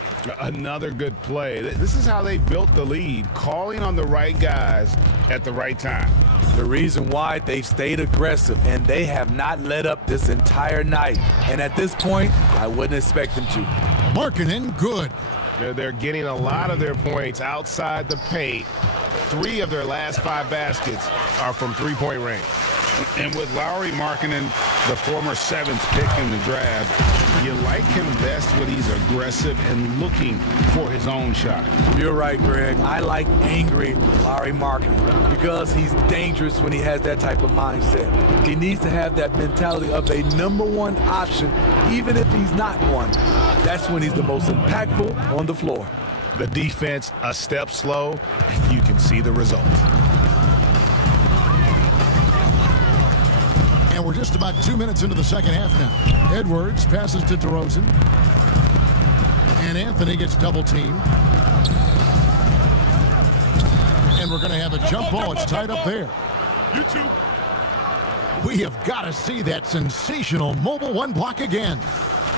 Another good play. This is how they built the lead, calling on the right guys at the right time. The reason why they've stayed aggressive, and they have not let up this entire night. And at this point, I wouldn't expect them to. Markkanen, good. They're getting a lot of their points outside the paint. 3 of their last 5 baskets are from three-point range. And with Lauri Markkanen, the former 7th pick in the draft, you like him best when he's aggressive and looking for his own shot. You're right, Greg. I like angry Lauri Markkanen because he's dangerous when he has that type of mindset. He needs to have that mentality of a number 1 option, even if he's not one. That's when he's the most impactful on the floor. The defense a step slow, and you can see the result. And we're just about 2 minutes into the second half now. Edwards passes to Derozan. And Anthony gets double-teamed. And we're going to have a jump ball. It's tied up there. You too. We have got to see that sensational mobile 1 block again.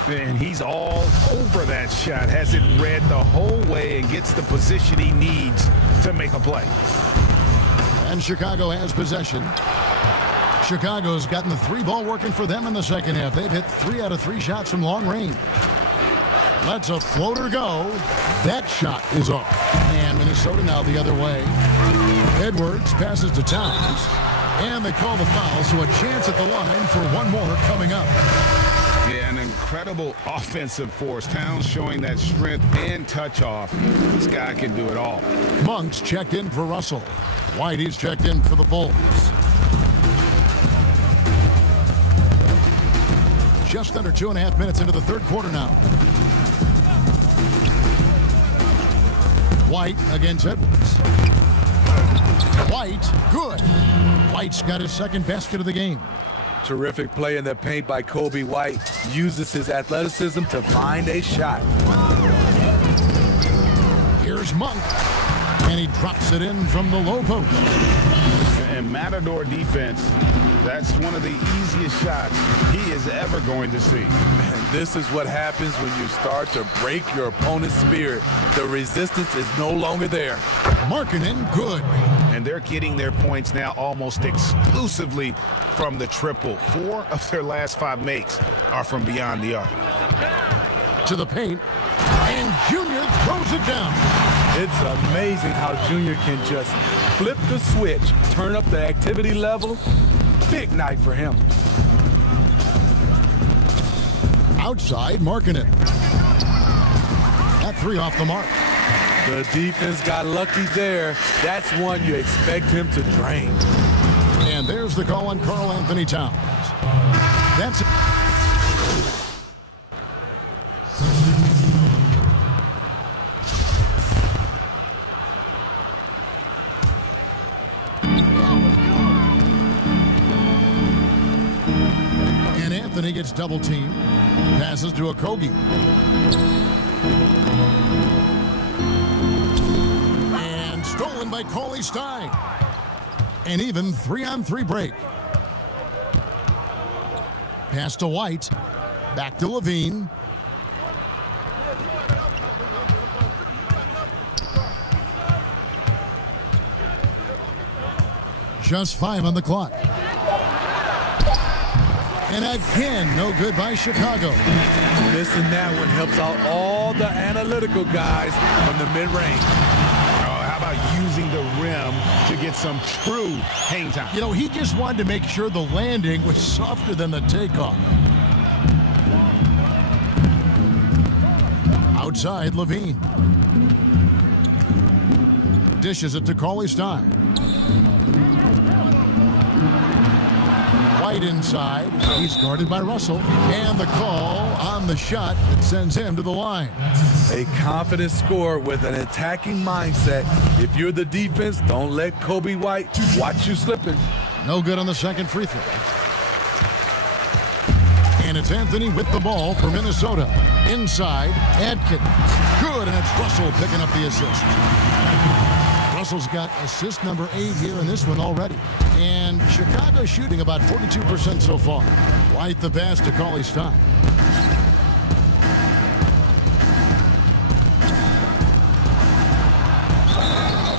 And he's all over that shot. Has it read the whole way and gets the position he needs to make a play. And Chicago has possession. Chicago's gotten the 3-ball working for them in the second half. They've hit 3 out of 3 shots from long range. Lets a floater go. That shot is off. And Minnesota now the other way. Edwards passes to Towns. And they call the foul, so a chance at the line for one more coming up. Yeah, an incredible offensive force. Towns showing that strength and touch off. This guy can do it all. Monk's checked in for Russell. Whitey's checked in for the Bulls. Just under 2.5 minutes into the third quarter now. White against Edwards. White, good. White's got his second basket of the game. Terrific play in the paint by Kobe White. Uses his athleticism to find a shot. Here's Monk. And he drops it in from the low post. And Matador defense That's one of the easiest shots he is ever going to see. And this is what happens when you start to break your opponent's spirit. The resistance is no longer there. Markkanen, good. And they're getting their points now almost exclusively from the triple. 4 of their last 5 makes are from beyond the arc. To the paint, and Junior throws it down. It's amazing how Junior can just flip the switch, turn up the activity level. Big night for him. Outside, Markkanen. That 3 off the mark. The defense got lucky there. That's one you expect him to drain. And there's the call on Karl Anthony Towns. That's it. And Anthony gets double teamed. Passes to Okogie. And stolen by Cauley Stein. An even 3-on-3 break. Pass to White. Back to Levine. Just 5 on the clock. And again, no good by Chicago. Missing that one helps out all the analytical guys from the mid-range. How about using the rim to get some true hang time? You know, he just wanted to make sure the landing was softer than the takeoff. Outside, Levine. Dishes it to Cauley Stein. White inside. He's guarded by Russell. And the call on the shot that sends him to the line. A confident scorer with an attacking mindset. If you're the defense, don't let Kobe White watch you slipping. No good on the second free throw. And it's Anthony with the ball for Minnesota. Inside, Adkins. Good, and it's Russell picking up the assist. Russell's got assist number 8 here in this one already. And Chicago shooting about 42% so far. White the pass to Cauley Stein.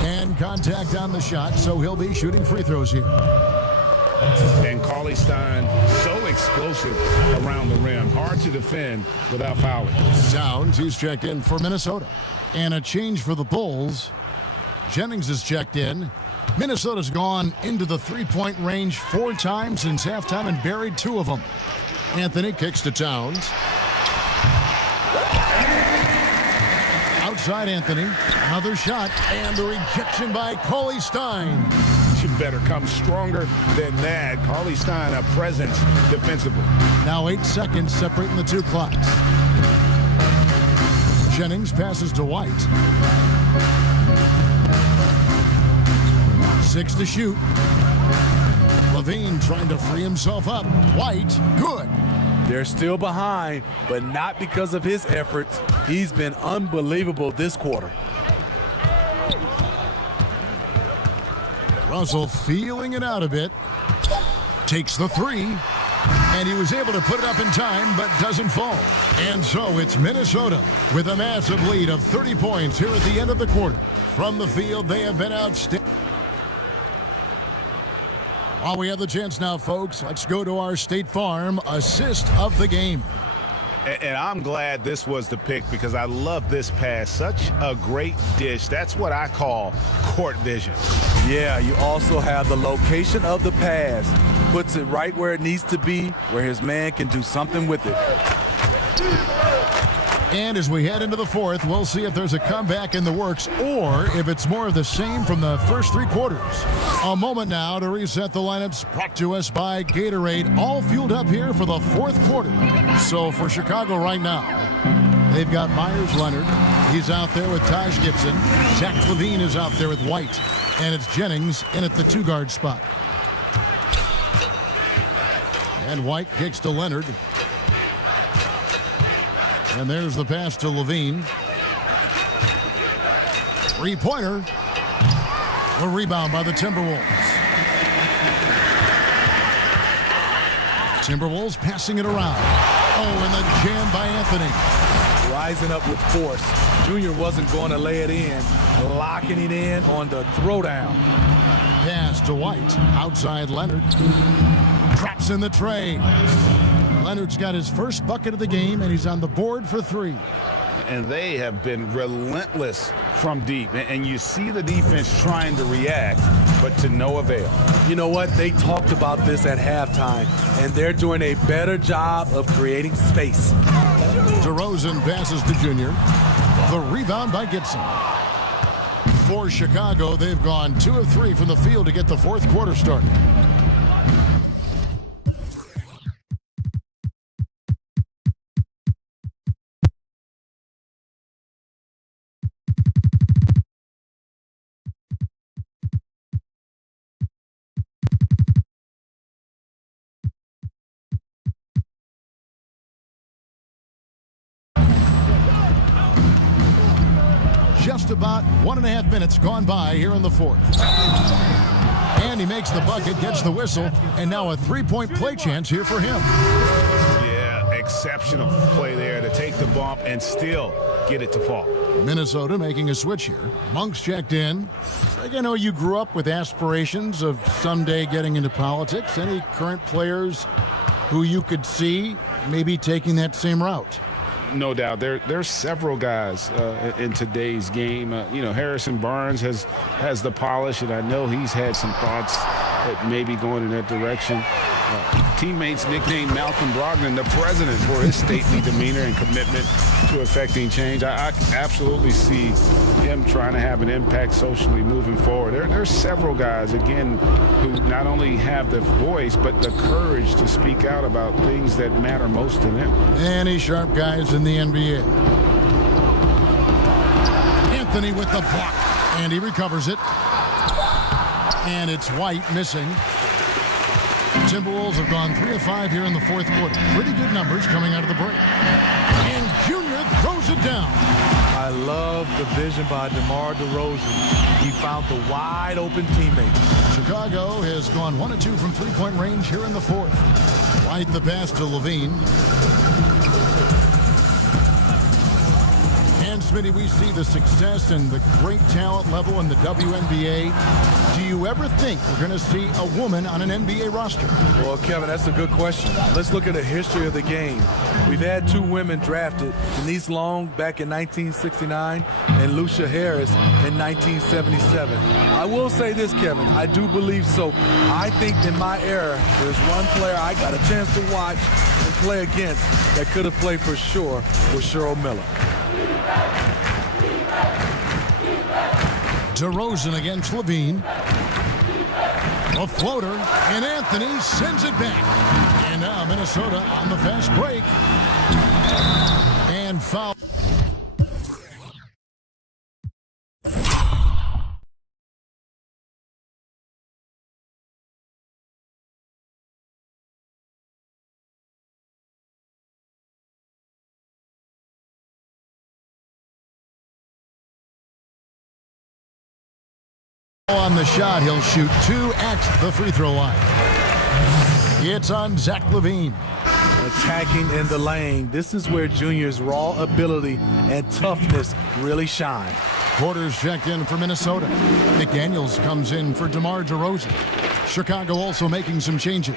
And contact on the shot, so he'll be shooting free throws here. And Cauley Stein, so explosive around the rim. Hard to defend without fouling. Towns, he's checked in for Minnesota. And a change for the Bulls. Jennings is checked in. Minnesota's gone into the three-point range 4 times since halftime and buried 2 of them. Anthony kicks to Towns. Outside Anthony. Another shot. And the rejection by Cauley Stein. You better come stronger than that. Cauley Stein, a presence defensively. Now 8 seconds separating the 2 clocks. Jennings passes to White. 6 to shoot. Levine trying to free himself up. White, good. They're still behind, but not because of his efforts. He's been unbelievable this quarter. Russell feeling it out a bit. Takes the 3. And he was able to put it up in time, but doesn't fall. And so it's Minnesota with a massive lead of 30 points here at the end of the quarter. From the field, they have been outstanding. While we have the chance now, folks, let's go to our State Farm assist of the game. And I'm glad this was the pick because I love this pass. Such a great dish. That's what I call court vision. Yeah, you also have the location of the pass. Puts it right where it needs to be, where his man can do something with it. And as we head into the 4th, we'll see if there's a comeback in the works or if it's more of the same from the first 3 quarters. A moment now to reset the lineups, brought to us by Gatorade, all fueled up here for the 4th quarter. So for Chicago right now, they've got Myers Leonard. He's out there with Taj Gibson. Zach Levine is out there with White. And it's Jennings in at the 2-guard spot. And White kicks to Leonard. And there's the pass to Levine. 3-pointer. The rebound by the Timberwolves. Timberwolves passing it around. Oh, and the jam by Anthony. Rising up with force. Junior wasn't going to lay it in, locking it in on the throwdown. Pass to White. Outside Leonard. Drops in the tray. Leonard's got his first bucket of the game, and he's on the board for 3. And they have been relentless from deep. And you see the defense trying to react, but to no avail. You know what? They talked about this at halftime, and they're doing a better job of creating space. Derozan passes to Junior. The rebound by Gibson. For Chicago, they've gone 2 of 3 from the field to get the fourth quarter started. Just about 1.5 minutes gone by here in the fourth. And he makes the bucket, gets the whistle, and now a 3-point play chance here for him. Yeah, exceptional play there to take the bump and still get it to fall. Minnesota making a switch here. Monk's checked in. I know you grew up with aspirations of someday getting into politics. Any current players who you could see maybe taking that same route? No doubt. There's several guys in today's game. Harrison Barnes has the polish, and I know he's had some thoughts at maybe going in that direction. Teammates nicknamed Malcolm Brogdon the president for his stately demeanor and commitment to affecting change. I absolutely see him trying to have an impact socially moving forward. There's several guys, again, who not only have the voice but the courage to speak out about things that matter most to them. Any sharp guys in the NBA. Anthony with the block, and he recovers it. And it's White missing. Timberwolves have gone 3 of 5 here in the fourth quarter. Pretty good numbers coming out of the break. And Junior throws it down. I love the vision by DeMar DeRozan. He found the wide open teammate. Chicago has gone 1 of 2 from 3-point range here in the fourth. White the pass to Levine. And Smitty, we see the success and the great talent level in the WNBA. Do you ever think we're going to see a woman on an NBA roster? Well, Kevin, that's a good question. Let's look at the history of the game. We've had 2 women drafted, Denise Long back in 1969 and Lucia Harris in 1977. I will say this, Kevin, I do believe so. I think in my era, there's one player I got a chance to watch and play against that could have played for sure was Cheryl Miller. Derozan against Levine. A floater, and Anthony sends it back. And now Minnesota on the fast break. And foul. On the shot, he'll shoot 2 at the free throw line. It's on Zach LaVine. Attacking in the lane. This is where Junior's raw ability and toughness really shine. Porter's checked in for Minnesota. McDaniels comes in for DeMar DeRozan. Chicago also making some changes.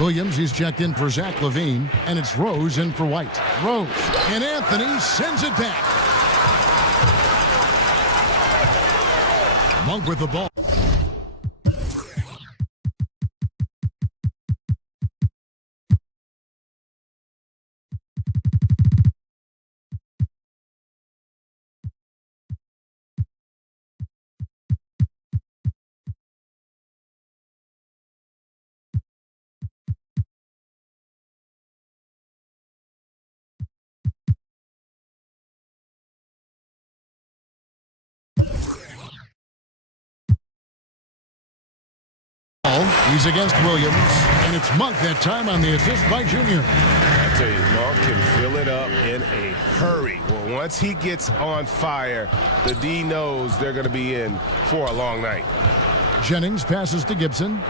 Williams, he's checked in for Zach LaVine, and it's Rose in for White. Rose, and Anthony sends it back. Monk with the ball. He's against Williams, and it's Monk that time on the assist by Junior. I tell you, Monk can fill it up in a hurry. Well, once he gets on fire, the D knows they're going to be in for a long night. Jennings passes to Gibson.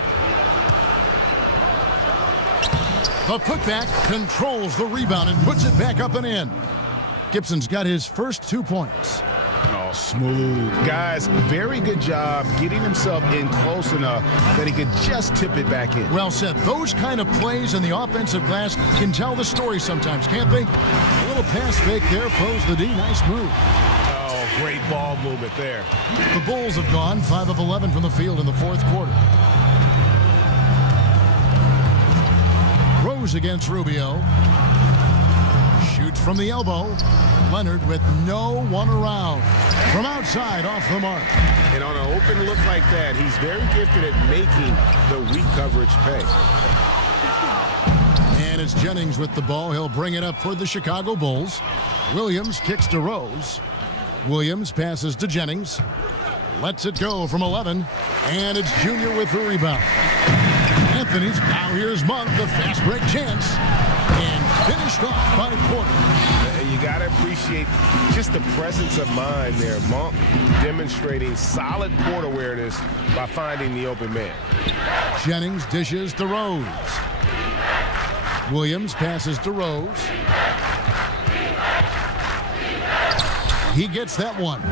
The putback controls the rebound and puts it back up and in. Gibson's got his first 2 points. Oh, smooth. Guys, very good job getting himself in close enough that he could just tip it back in. Well said. Those kind of plays in the offensive glass can tell the story sometimes, can't they? A little pass fake there, throws the D. Nice move. Oh, great ball movement there. The Bulls have gone 5 of 11 from the field in the fourth quarter. Rose against Rubio. Shoots from the elbow. Leonard with no one around. From outside, off the mark. And on an open look like that, he's very gifted at making the weak coverage pay. And it's Jennings with the ball. He'll bring it up toward the Chicago Bulls. Williams kicks to Rose. Williams passes to Jennings. Lets it go from 11. And it's Junior with the rebound. Anthony's, now here's Monk, the fast break chance. And finished off by Porter. You got to appreciate just the presence of mind there. Monk demonstrating solid court awareness by finding the open man. Jennings dishes to Rose. Williams passes to Rose. He gets that one.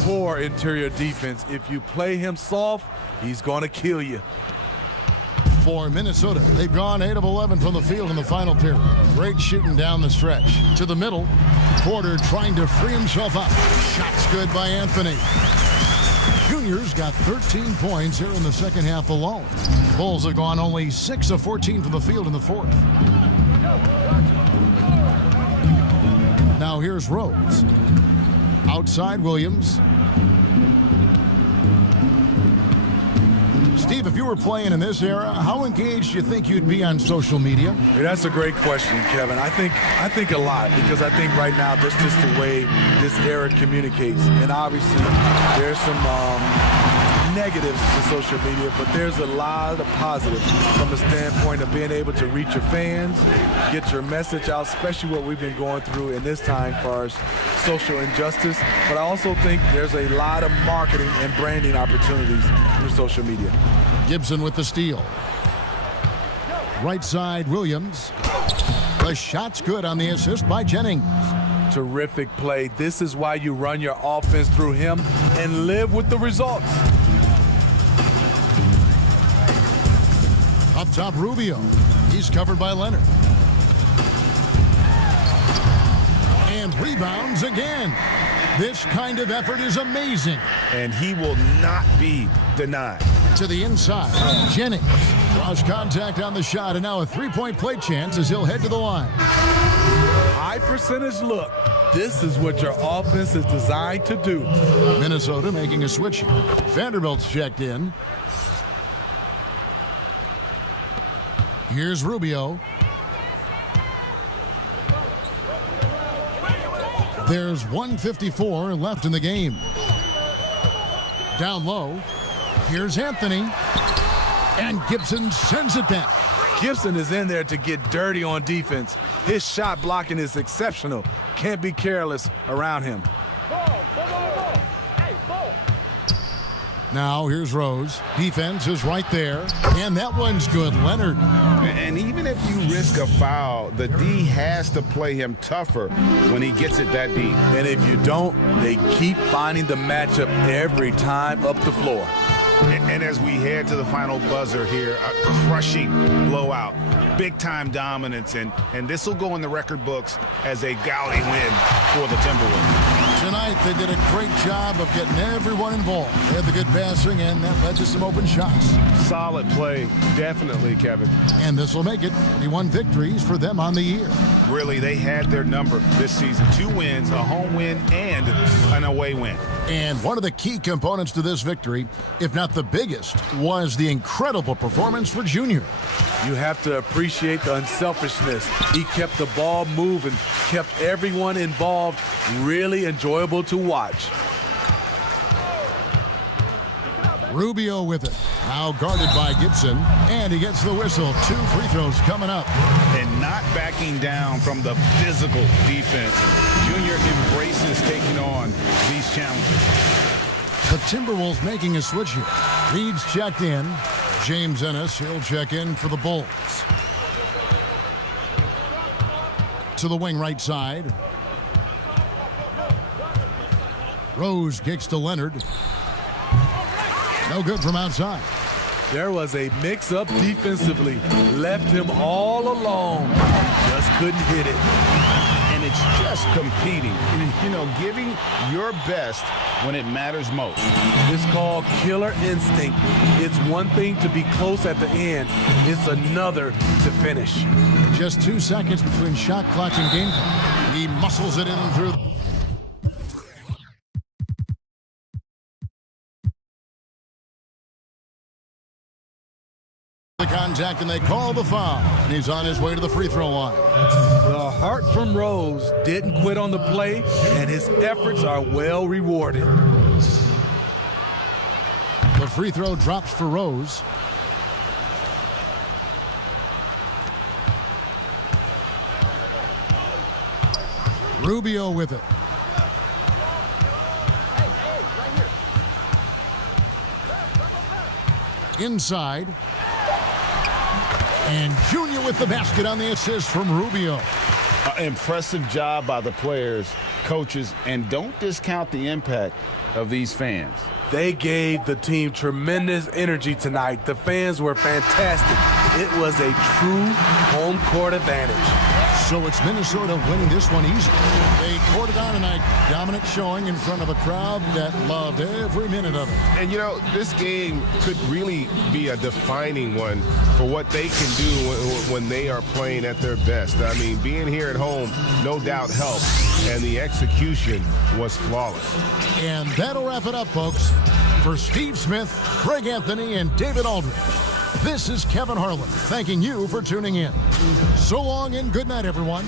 Poor interior defense. If you play him soft, he's going to kill you. For Minnesota, they've gone 8 of 11 from the field in the final period. Great shooting down the stretch. To the middle, Porter trying to free himself up. Shots good by Anthony. Junior's got 13 points here in the second half alone. Bulls have gone only 6 of 14 from the field in the fourth. Now here's Rose. Outside Williams. Steve, if you were playing in this era, how engaged do you think you'd be on social media? Yeah, that's a great question, Kevin. I think a lot, because I think right now that's just the way this era communicates. And obviously there's some negatives to social media, but there's a lot of positives from the standpoint of being able to reach your fans, get your message out, especially what we've been going through in this time for our social injustice. But I also think there's a lot of marketing and branding opportunities through social media. Gibson with the steal. Right side, Williams. The shot's good on the assist by Jennings. Terrific play. This is why you run your offense through him and live with the results. Up top, Rubio. He's covered by Leonard. And rebounds again. This kind of effort is amazing. And he will not be denied. To the inside, Jennings draws contact on the shot, and now a three-point play chance as he'll head to the line. High percentage look. This is what your offense is designed to do. Minnesota making a switch here. Vanderbilt's checked in. Here's Rubio. There's 1:54 left in the game. Down low. Here's Anthony. And Gibson sends it down. Gibson is in there to get dirty on defense. His shot blocking is exceptional. Can't be careless around him. Now here's Rose. Defense is right there. And that one's good. Leonard. And even if you risk a foul, the D has to play him tougher when he gets it that deep. And if you don't, they keep finding the matchup every time up the floor. And as we head to the final buzzer here, a crushing blowout, big-time dominance, and this will go in the record books as a gaudy win for the Timberwolves. Tonight, they did a great job of getting everyone involved. They had the good passing, and that led to some open shots. Solid play, definitely, Kevin. And this will make it 41 victories for them on the year. Really, they had their number this season. 2 wins, a home win, and an away win. And one of the key components to this victory, if not the biggest, was the incredible performance for Junior. You have to appreciate the unselfishness. He kept the ball moving, kept everyone involved, really enjoyable to watch. Rubio with it. Now guarded by Gibson. And he gets the whistle. 2 free throws coming up. And not backing down from the physical defense. Junior embraces taking on these challenges. The Timberwolves making a switch here. Reed's checked in. James Ennis, he'll check in for the Bulls. to the wing right side. Rose kicks to Leonard. No good from outside. There was a mix-up defensively. Left him all alone. Just couldn't hit it. And it's just competing. You know, giving your best when it matters most. It's called killer instinct. It's one thing to be close at the end. It's another to finish. Just 2 seconds between shot clock and game clock. He muscles it in through. The contact, and they call the foul. And he's on his way to the free throw line. The heart from Rose didn't quit on the play, and his efforts are well rewarded. The free throw drops for Rose. Rubio with it. Inside. And Junior with the basket on the assist from Rubio. Impressive job by the players, coaches, and don't discount the impact of these fans. They gave the team tremendous energy tonight. The fans were fantastic. It was a true home court advantage. So it's Minnesota winning this one easy. They poured it on tonight. Dominant showing in front of a crowd that loved every minute of it. And, you know, this game could really be a defining one for what they can do when they are playing at their best. I mean, being here at home, no doubt helps, and the execution was flawless. And that'll wrap it up, folks. For Steve Smith, Greg Anthony, and David Aldridge, this is Kevin Harlan thanking you for tuning in. So long and good night, everyone.